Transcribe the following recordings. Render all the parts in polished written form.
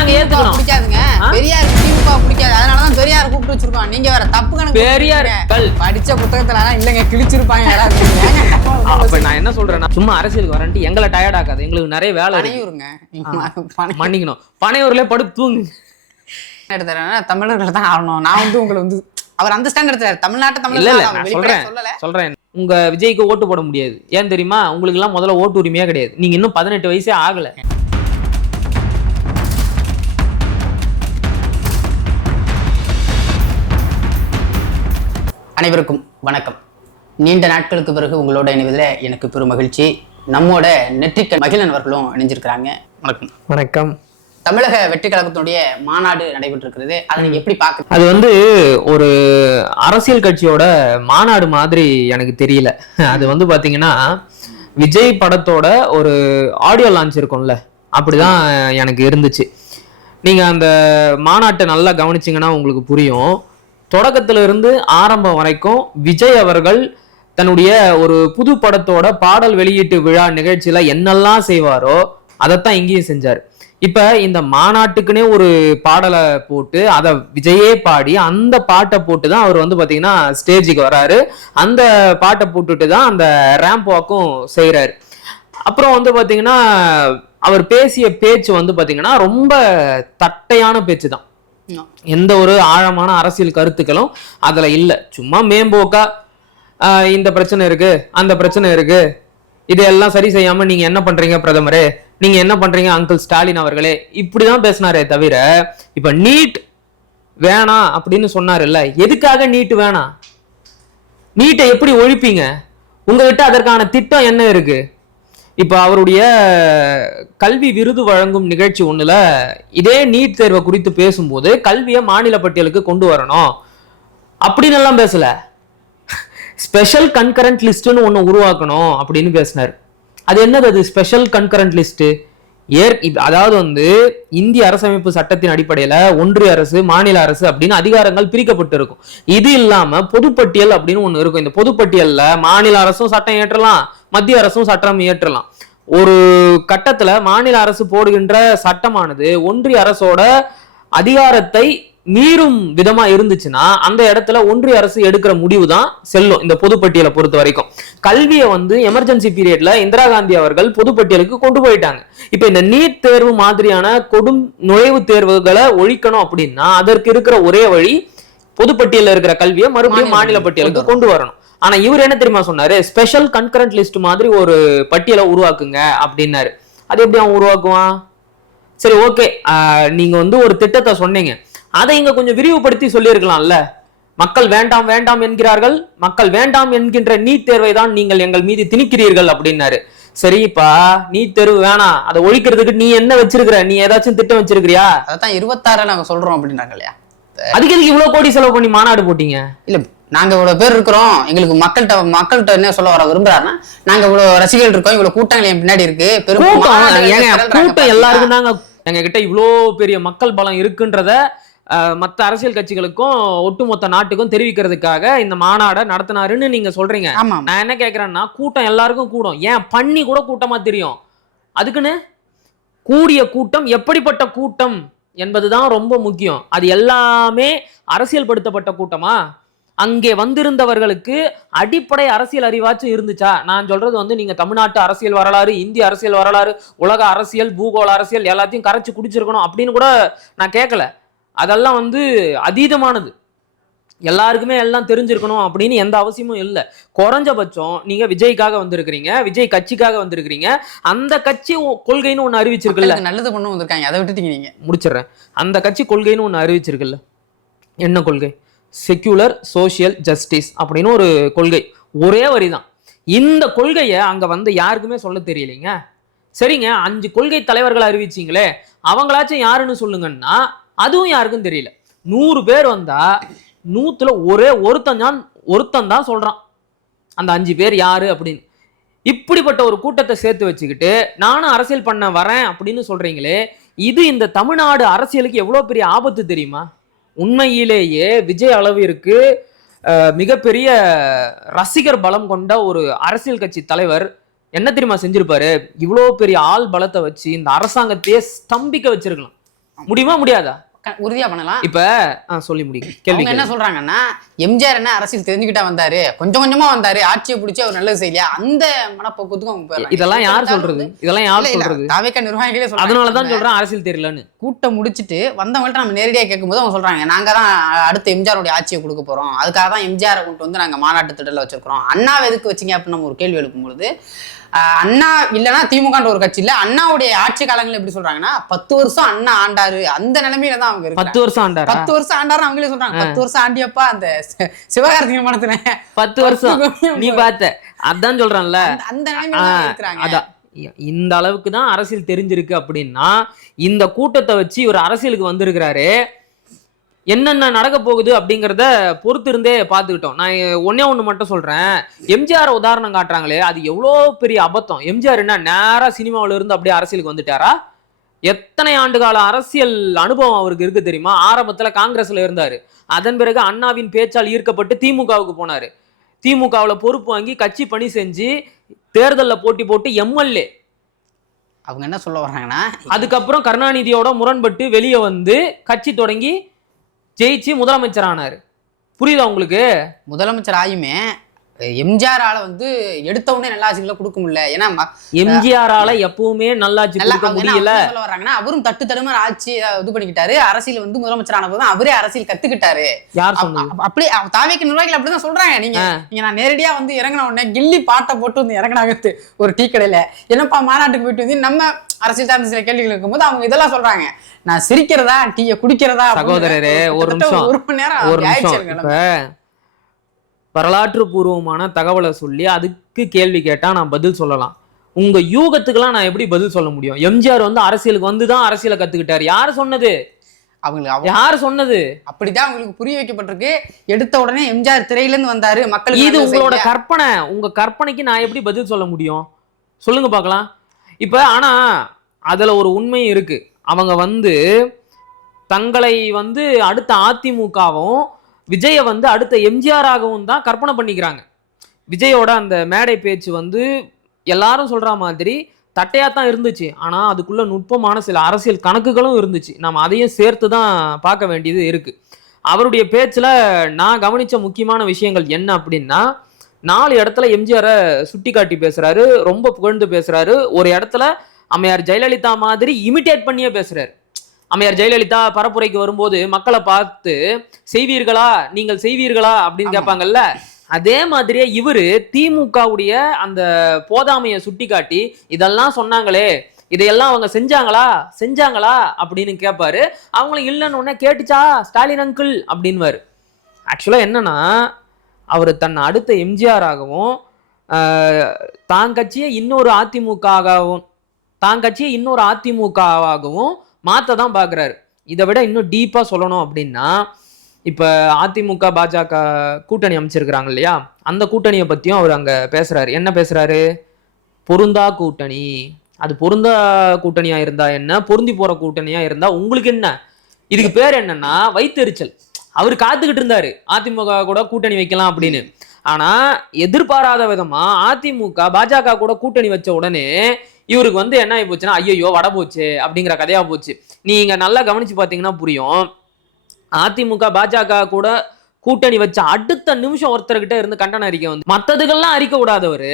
நாங்க ஏத்துக்கணும். பிடிக்காதுங்க, பெரியார் திமுக பிடிக்காது, அதனாலதான் பெரியார் கூப்பிட்டு வச்சிருக்கோம். நீங்க வேற தப்பு கணக்கு பெரியார் படிச்ச புத்தகத்துல இல்லங்க கிழிச்சிருப்பாங்க யாராவது. அப்ப நான் என்ன சொல்றேன்னா, சும்மா அரசியலுக்கு வரேன்ட்டு எங்களை டயர்ட் ஆகாது, எங்களுக்கு நிறைய வேலை பனையூருங்க, மன்னிக்கணும், பனையூர்ல படுத்து தூங்கு எடுத்துறேன். தமிழர்கள் தான் ஆகணும். நான் வந்து உங்களை வந்து அவர் அந்த ஸ்டாண்ட் எடுத்தாரு. தமிழ்நாட்டு தமிழ் சொல்றேன். உங்க விஜய்க்கு ஓட்டு போட முடியாது. ஏன் தெரியுமா? உங்களுக்கு எல்லாம் முதல்ல ஓட்டு உரிமையே கிடையாது. நீங்க இன்னும் 18 வயசே ஆகல. அனைவருக்கும் வணக்கம். நீண்ட நாட்களுக்கு பிறகு உங்களோட இணைவதில் எனக்கு பெரும் மகிழ்ச்சி. நம்மோட நெற்றிக்கல் மகிழன் அவர்களும் இணைஞ்சிருக்கிறாங்க. வணக்கம். வணக்கம். தமிழக வெற்றி கழகத்தினுடைய மாநாடு நடைபெற்று இருக்கிறது. அதை நீங்க எப்படி பாக்க? அது வந்து ஒரு அரசியல் கட்சியோட மாநாடு மாதிரி எனக்கு தெரியல. அது வந்து பாத்தீங்கன்னா விஜய் படத்தோட ஒரு ஆடியோ லான்ச் இருக்கும்ல, அப்படிதான் எனக்கு இருந்துச்சு. நீங்க அந்த மாநாட்டை நல்லா கவனிச்சிங்கன்னா உங்களுக்கு புரியும். தொடக்கத்துல இருந்து ஆரம்பம் வரைக்கும் விஜய் அவர்கள் தன்னுடைய ஒரு புது படத்தோட பாடல் வெளியீட்டு விழா நிகழ்ச்சியில என்னெல்லாம் செய்வாரோ அதைத்தான் இங்கேயும் செஞ்சாரு. இப்ப இந்த மாநாட்டுக்குன்னே ஒரு பாடலை போட்டு அதை விஜயே பாடி அந்த பாட்டை போட்டு தான் அவர் வந்து பாத்தீங்கன்னா ஸ்டேஜுக்கு வராரு. அந்த பாட்டை போட்டுட்டு தான் அந்த ரேம்ப் வாக்கும் செய்யறாரு. அப்புறம் வந்து பாத்தீங்கன்னா அவர் பேசிய பேச்சு வந்து பாத்தீங்கன்னா ரொம்ப தட்டையான பேச்சு தான். எந்த ஒரு ஆழமான அரசியல் கருத்துக்களும் அதுல இல்ல. சும்மா மேம்போக்கா இந்த பிரச்சனை இருக்கு, அந்த பிரச்சனை இருக்கு, இதெல்லாம் சரி செய்யாம நீங்க என்ன பண்றீங்க பிரதமரே, நீங்க என்ன பண்றீங்க அங்கிள் ஸ்டாலின் அவர்களே, இப்படிதான் பேசினாரே தவிர இப்ப நீட் வேணாம் அப்படின்னு சொன்னாரு இல்ல. எதுக்காக நீட் வேணாம்? நீட்டை எப்படி ஒழிப்பீங்க? உங்ககிட்ட அதற்கான திட்டம் என்ன இருக்கு? இப்ப அவருடைய கல்வி விருது வழங்கும் நிகழ்ச்சி ஒண்ணுல இதே நீட் தேர்வை குறித்து பேசும்போது கல்வியை மாநில பட்டியலுக்கு கொண்டு வரணும் அப்படின்னு எல்லாம் பேசல. ஸ்பெஷல் கன்கரண்ட் லிஸ்ட்னு ஒண்ணு உருவாக்கணும் அப்படின்னு பேசினார். அது என்னது? அது ஸ்பெஷல் கன்கரண்ட் லிஸ்ட். அதாவது வந்து இந்திய அரசமைப்பு சட்டத்தின் அடிப்படையில ஒன்றிய அரசு, மாநில அரசு அப்படின்னு அதிகாரங்கள் பிரிக்கப்பட்டு இருக்கும். இது இல்லாம பொதுப்பட்டியல் அப்படின்னு ஒண்ணு இருக்கும். இந்த பொதுப்பட்டியல்ல மாநில அரசும் சட்டம் இயற்றலாம், மத்திய அரசும் சட்டம் இயற்றலாம். ஒரு கட்டத்துல மாநில அரசு போடுகின்ற சட்டமானது ஒன்றிய அரசோட அதிகாரத்தை மீறும் விதமா இருந்துச்சுன்னா அந்த இடத்துல ஒன்றிய அரசு எடுக்கிற முடிவு தான் செல்லும். இந்த பொதுப்பட்டியலை பொறுத்த வரைக்கும் கல்வியை வந்து எமர்ஜென்சி பீரியட்ல இந்திரா காந்தி அவர்கள் பொதுப்பட்டியலுக்கு கொண்டு போயிட்டாங்க. இப்ப இந்த நீட் தேர்வு மாதிரியான கொடும் நுழைவுத் தேர்வுகளை ஒழிக்கணும் அப்படின்னா அதற்கு இருக்கிற ஒரே வழி பொதுப்பட்டியல்ல இருக்கிற கல்வியை மறுபடியும் மாநில பட்டியலுக்கு கொண்டு வரணும். ஆனா இவர் என்ன தெரியுமா சொன்னாரு? ஸ்பெஷல் கன்கரண்ட் லிஸ்ட் மாதிரி ஒரு பட்டியலை உருவாக்குங்க அப்படின்னாரு. அது எப்படி அவன் உருவாக்குவான்? சரி, ஓகே, நீங்க வந்து ஒரு திட்டத்தை சொன்னீங்க, அதை இங்க கொஞ்சம் விரிவுபடுத்தி சொல்லியிருக்கலாம்ல. மக்கள் வேண்டாம் வேண்டாம் என்கிறார்கள், மக்கள் வேண்டாம் என்கின்ற நீட் தேர்வை தான் நீங்கள் எங்கள் மீது திணிக்கிறீர்கள் அப்படின்னாரு. சரிப்பா, நீட் தேர்வு வேணாம், அதை ஒழிக்கிறதுக்கு நீ என்ன வச்சிருக்கிற? நீ ஏதாச்சும் திட்டம் வச்சிருக்கிறியா? அதான் 26 நாங்க சொல்றோம் அப்படின்னாங்க இல்லையா? அதுக்கு எதுக்கு இவ்வளவு கோடி செலவு பண்ணி மாநாடு போட்டீங்க? இல்ல, நாங்க இவ்வளவு பேர் இருக்கிறோம், எங்களுக்கு மக்கள்கிட்ட என்ன சொல்ல வர விரும்புறாருன்னா, நாங்க இவ்வளவு ரசிகர்கள் இருக்கோம், இவ்வளவு கூட்டங்கள் என் பின்னாடி இருக்கு, கூட்டம் எல்லாருக்கும் தாங்க. எங்க கிட்ட இவ்வளோ பெரிய மக்கள் பலம் இருக்குன்றத மற்ற அரசியல் கட்சிகளுக்கும் ஒட்டுமொத்த நாட்டுக்கும் தெரிவிக்கிறதுக்காக இந்த மாநாடை நடத்தினாருன்னு நீங்க சொல்றீங்க. நான் என்ன கேட்கிறேன்னா, கூட்டம் எல்லாருக்கும் கூடும், ஏன் பண்ணி கூட கூட்டமா தெரியும். அதுக்குன்னு கூடிய கூட்டம் எப்படிப்பட்ட கூட்டம் என்பதுதான் ரொம்ப முக்கியம். அது எல்லாமே அரசியல் படுத்தப்பட்ட கூட்டமா? அங்கே வந்திருந்தவர்களுக்கு அடிப்படை அரசியல் அறிவாச்சும் இருந்துச்சா? நான் சொல்றது வந்து நீங்க தமிழ்நாட்டு அரசியல் வரலாறு, இந்திய அரசியல் வரலாறு, உலக அரசியல், பூகோள அரசியல் எல்லாத்தையும் கரைச்சு குடிச்சிருக்கணும் அப்படின்னு கூட நான் கேட்கல. அதெல்லாம் வந்து அதீதமானது. எல்லாருக்குமே எல்லாம் தெரிஞ்சிருக்கணும் அப்படின்னு எந்த அவசியமும் இல்லை. குறைஞ்சபட்சம் நீங்க விஜய்க்காக வந்திருக்கிறீங்க, விஜய் கட்சிக்காக வந்திருக்கிறீங்க, அந்த கட்சி கொள்கைன்னு ஒண்ணு அறிவிச்சிருக்குல்ல. நல்லது பண்ண வந்திருக்காங்க, அதை விட்டுட்டீங்க. நீங்க முடிச்சிடுறேன். அந்த கட்சி கொள்கைன்னு ஒண்ணு அறிவிச்சிருக்குல்ல. என்ன கொள்கை? செக்யூலர் சோசியல் ஜஸ்டிஸ் அப்படின்னு ஒரு கொள்கை. ஒரே வரிதான். இந்த கொள்கையை அங்க வந்து யாருக்குமே சொல்ல தெரியலைங்க. சரிங்க, 5 கொள்கை தலைவர்கள் அறிவிச்சிங்களே, அவங்களாச்சும் யாருன்னு சொல்லுங்கன்னா அதுவும் யாருக்கும் தெரியல. 100 பேர் வந்தா 100ல ஒரே ஒருத்தன் தான் சொல்றான் அந்த 5 பேர் யாரு அப்படின்னு. இப்படிப்பட்ட ஒரு கூட்டத்தை சேர்த்து வச்சுக்கிட்டு நானும் அரசியல் பண்ண வரேன் அப்படின்னு சொல்றீங்களே, இது இந்த தமிழ்நாடு அரசியலுக்கு எவ்வளவு பெரிய ஆபத்து தெரியுமா? உண்மையிலேயே விஜய் அளவிற்கு மிகப்பெரிய ரசிகர் பலம் கொண்ட ஒரு அரசியல் கட்சி தலைவர் என்ன தெரியுமா செஞ்சிருப்பாரு? இவ்வளவு பெரிய ஆள் பலத்தை வச்சு இந்த அரசாங்கத்தையே ஸ்தம்பிக்க வச்சிருக்கலாம். முடியுமா முடியாதா? உறுதியா பண்ணலாம். இப்ப சொல்லி முடியும். கேள்வி என்ன சொல்றாங்கன்னா, எம்ஜிஆர் என்ன அரசியல் தெரிஞ்சுக்கிட்டா வந்தாரு, கொஞ்சம் கொஞ்சமா வந்தாரு, ஆட்சியை பிடிச்சி அவர் நல்லது செய்யலையா, அந்த மனப்போக்கத்துக்கும் அவங்க போயிடலாம். இதெல்லாம் யார் சொல்றது? இதெல்லாம் யார் சொல்றது? தாவேக்கா நிர்வாகிகளே சொல்றாங்க. அதனாலதான் சொல்றேன் அரசியல் தெரியலன்னு. கூட்டம் முடிச்சுட்டு வந்தவங்கள்ட்ட நம்ம நேரடியா கேட்கும்போது அவங்க சொல்றாங்க, நாங்க தான் அடுத்த எம்ஜிஆருடைய ஆட்சியை கொடுக்க போறோம், அதுக்காக தான் எம்ஜிஆரை கொண்டு வந்து நாங்க மாநாட்டு திட்டத்தில் வச்சிருக்கிறோம். அண்ணாவை எதுக்கு வச்சீங்க அப்படின்னு நம்ம ஒரு கேள்வி எழுப்பும்பொழுது, அண்ணா இல்லைன்னா திமுகன்ற ஒரு கட்சி இல்ல, அண்ணாவுடைய ஆட்சி காலங்கள் எப்படி சொல்றாங்கன்னா 10 வருஷம் அண்ணா ஆண்டாரு, அந்த நிலைமையில தான் அவங்க இருக்கு. 10 வருஷம் ஆண்டாரு, 10 வருஷம் ஆண்டாரு அவங்களே சொல்றாங்க. 10 வருஷம் ஆண்டியப்பா அந்த சிவகார்த்திகேயன் படத்துல 10 வருஷம் நீ பார்த்த, அதான் சொல்றேன்ல, அந்த நிலைமையில இருக்கிறாங்க. அதான் இந்த அளவுக்கு தான் அரசியல் தெரிஞ்சிருக்கு அப்படின்னா இந்த கூட்டத்தை வச்சு இவர் அரசியலுக்கு வந்திருக்கிறாரு. என்னென்ன நடக்க போகுது அப்படிங்கிறத பொறுத்து இருந்தே பார்த்துக்கிட்டோம். நான் ஒண்ணு மட்டும் சொல்றேன். எம்ஜிஆர் உதாரணம் காட்டுறாங்களே, அது எவ்வளோ பெரிய அபத்தம். எம்ஜிஆர் என்ன நேரா சினிமாவில இருந்து அப்படியே அரசியலுக்கு வந்துட்டாரா? எத்தனை ஆண்டு கால அரசியல் அனுபவம் அவருக்கு இருக்கு தெரியுமா? ஆரம்பத்துல காங்கிரஸ்ல இருந்தாரு, அதன் பிறகு அண்ணாவின் பேச்சால் ஈர்க்கப்பட்டு திமுகவுக்கு போனாரு. திமுகவுல பொறுப்பு வாங்கி கட்சி பணி செஞ்சு தேர்தலில் போட்டி போட்டு எம்எல்ஏ. அவங்க என்ன சொல்ல வர்றாங்கன்னா, அதுக்கப்புறம் கருணாநிதியோட முரண்பட்டு வெளியே வந்து கட்சி தொடங்கி ஜெயிச்சு முதலமைச்சர் ஆனாரு. புரியுதா உங்களுக்கு? முதலமைச்சர் ஆயுமே எம்ஜிஆரால வந்து எடுத்த உடனே நல்லாட்சிகளை கொடுக்க முடியல. ஏன்னா எம்ஜிஆரால எப்பவுமே நல்லாட்சி கொடுக்க முடியல. சொல்ல வர்றாங்கன்னா, அவரும் தட்டு தடுமாற ஆட்சி இது பண்ணிக்கிட்டாரு. அரசியல் வந்து முதலமைச்சர் ஆன போது அவரே அரசியல் கத்துக்கிட்டாரு. யார் சொன்னது? அப்படி தாவேக்க நிர்வாகிகள் அப்படிதான் சொல்றாங்க. நீங்க நான் நேரடியா வந்து இறங்கின உடனே கில்லி பாட்டை போட்டு வந்து இறங்கினாங்க ஒரு டீ கடையில, என்னப்பா மாநாட்டுக்கு போயிட்டு வந்து நம்ம அரசியல் சார்ந்த சில கேள்விகள் இருக்கும்போது அவங்க இதெல்லாம் சொல்றாங்க. நான் சிரிக்கிறதா டீயை குடிக்கிறதா? சகோதரரே ஒரு நிமிஷம், ஒரு மணி நேரம் ஒரு நிமிஷம். வரலாற்று பூர்வமான தகவலை சொல்லி அதுக்கு கேள்வி கேட்டா நான் பதில் சொல்லலாம். உங்க யூகத்துக்கெல்லாம் நான் எப்படி பதில் சொல்ல முடியும்? எம்ஜிஆர் வந்து அரசியலுக்கு வந்துதான் அரசியலை கத்துக்கிட்டாரு. யாரு சொன்னது? அவங்களுக்கு யாரு சொன்னது? அப்படிதான் அவங்களுக்கு புரிய வைக்கப்பட்டிருக்கு. எடுத்த உடனே எம்ஜிஆர் திரையில இருந்து வந்தாரு, மக்கள். இது உங்களோட கற்பனை. உங்க கற்பனைக்கு நான் எப்படி பதில் சொல்ல முடியும்? சொல்லுங்க பார்க்கலாம். இப்ப ஆனா அதுல ஒரு உண்மை இருக்கு. அவங்க வந்து தங்களை வந்து அடுத்த அதிமுகவும் விஜய வந்து அடுத்த எம்ஜிஆராகவும் தான் கற்பனை பண்ணிக்கிறாங்க. விஜயோட அந்த மேடை பேச்சு வந்து எல்லாரும் சொல்ற மாதிரி தட்டையா தான் இருந்துச்சு. ஆனா அதுக்குள்ள நுட்பமான சில அரசியல் கணக்குகளும் இருந்துச்சு. நம்ம அதையும் சேர்த்து தான் பார்க்க வேண்டியது இருக்கு. அவருடைய பேச்சுல நான் கவனிச்ச முக்கியமான விஷயங்கள் என்ன அப்படின்னா, 4 இடத்துல எம்ஜிஆரை சுட்டி காட்டி பேசுறாரு, ரொம்ப புகழ்ந்து பேசுறாரு. ஒரு இடத்துல அம்மையார் ஜெயலலிதா மாதிரி இமிட்டேட் பண்ணியே பேசுறாரு. அம்மையார் ஜெயலலிதா பரப்புரைக்கு வரும்போது மக்களை பார்த்து செய்வீர்களா, நீங்கள் செய்வீர்களா அப்படின்னு கேட்பாங்கல்ல, அதே மாதிரியே இவரு திமுகவுடைய அந்த போதாமையை சுட்டி காட்டி இதெல்லாம் சொன்னாங்களே, இதையெல்லாம் அவங்க செஞ்சாங்களா அப்படின்னு கேட்பாரு. அவங்களும் இல்லைன்னு உடனே கேட்டுச்சா ஸ்டாலின் அங்கிள் அப்படின்வாரு. ஆக்சுவலா என்னன்னா, அவர் தன்னை அடுத்த எம்ஜிஆர் ஆகவும் தான் கட்சியை இன்னொரு அதிமுகவாகவும் மாத்த தான் பாக்குறாரு. இதை விட இன்னும் டீப்பா சொல்லணும் அப்படின்னா, இப்ப அதிமுக பாஜக கூட்டணி அமைச்சிருக்கிறாங்க இல்லையா, அந்த கூட்டணியை பத்தியும் அவர் அங்க பேசுறாரு. என்ன பேசுறாரு? பொருந்தா கூட்டணி. அது பொருந்தா கூட்டணியா இருந்தா என்ன, பொருந்தி போற கூட்டணியா இருந்தா உங்களுக்கு என்ன? இதுக்கு பேர் என்னன்னா வைத்தெரிச்சல். அவர் காத்துக்கிட்டு இருந்தாரு அதிமுக கூட கூட்டணி வைக்கலாம் அப்படின்னு. ஆனா எதிர்பாராத விதமா அதிமுக பாஜக கூட கூட்டணி வச்ச உடனே இவருக்கு வந்து என்ன ஆகி போச்சுன்னா, ஐயோ வட போச்சு அப்படிங்கிற கதையா போச்சு. நீங்க நல்லா கவனிச்சு பாத்தீங்கன்னா புரியும். அதிமுக பாஜக கூட கூட்டணி வச்ச அடுத்த நிமிஷம் ஒருத்தர்கிட்ட இருந்து கண்டன அறிக்கை வந்து, மத்ததுக்கெல்லாம் அறிக்கை விடாதவர்,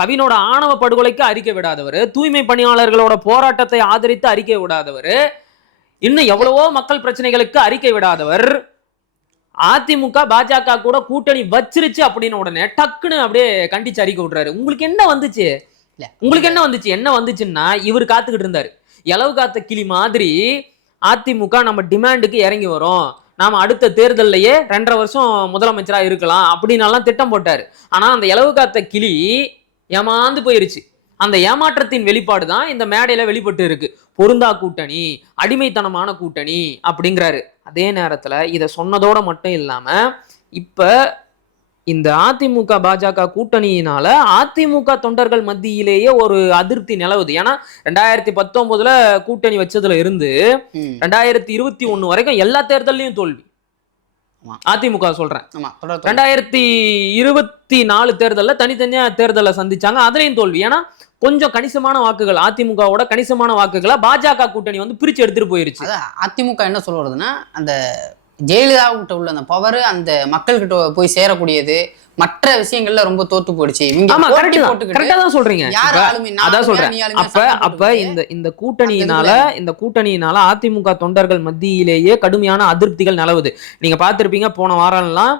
கவினோட ஆணவ படுகொலைக்கு அறிக்கை விடாதவர், தூய்மை பணியாளர்களோட போராட்டத்தை ஆதரித்து அறிக்கை விடாதவர், இன்னும் எவ்வளவோ மக்கள் பிரச்சனைகளுக்கு அறிக்கை விடாதவர், அதிமுக பாஜக கூட கூட்டணி வச்சிருச்சு அப்படின்னு உடனே டக்குன்னு அப்படியே கண்டிச்சு அறிக்கை விடுறாரு. உங்களுக்கு என்ன வந்துச்சு? என்ன வந்துச்சுன்னா, இவர் காத்துக்கிட்டு இருந்தாரு. இலவு காத்த கிளி மாதிரி அதிமுக நம்ம டிமாண்டுக்கு இறங்கி வரும், நாம அடுத்த தேர்தல்லையே 2.5 வருஷம் முதலமைச்சரா இருக்கலாம் அப்படின்னு திட்டம் போட்டாரு. ஆனா அந்த இலவு காத்த கிளி ஏமாந்து போயிருச்சு. அந்த ஏமாற்றத்தின் வெளிப்பாடு தான் இந்த மேடையில வெளிப்பட்டு இருக்கு. பொருந்தா கூட்டணி, அடிமைத்தனமான கூட்டணி அப்படிங்கிறாரு. அதே நேரத்துல இதை சொன்னதோட மட்டும் இல்லாம, இப்ப இந்த அதிமுக பாஜக கூட்டணியினால அதிமுக தொண்டர்கள் மத்தியிலேயே ஒரு அதிருப்தி நிலவுது. ஏன்னா 2019 கூட்டணி வச்சதுல இருந்து 2021 வரைக்கும் எல்லா தேர்தலையும் தோல்வி. அதிமுக சொல்றேன். 2024 தேர்தல்ல தனித்தனியா தேர்தலை சந்திச்சாங்க, அதுலயும் தோல்வி. ஏன்னா கொஞ்சம் கணிசமான வாக்குகள், அதிமுகவோட கணிசமான வாக்குகளை பாஜக கூட்டணி வந்து பிரிச்சு எடுத்துட்டு போயிருச்சு. அதான் அதிமுக என்ன சொல்ல வருதுன்னா, அந்த ஜெயலலிதா கிட்ட உள்ள அந்த பவர் அந்த மக்கள்கிட்ட போய் சேரக்கூடியது மற்ற விஷயங்கள்ல ரொம்ப தோத்து போயிடுச்சு. ஆமா, கரெக்டா தான் சொல்றீங்க. அதான் சொல்றேன். அப்ப இந்த கூட்டணியினால அதிமுக தொண்டர்கள் மத்தியிலேயே கடுமையான அதிருப்திகள் நிலவுது. நீங்க பார்த்திருப்பீங்க, போன வாரம்லாம்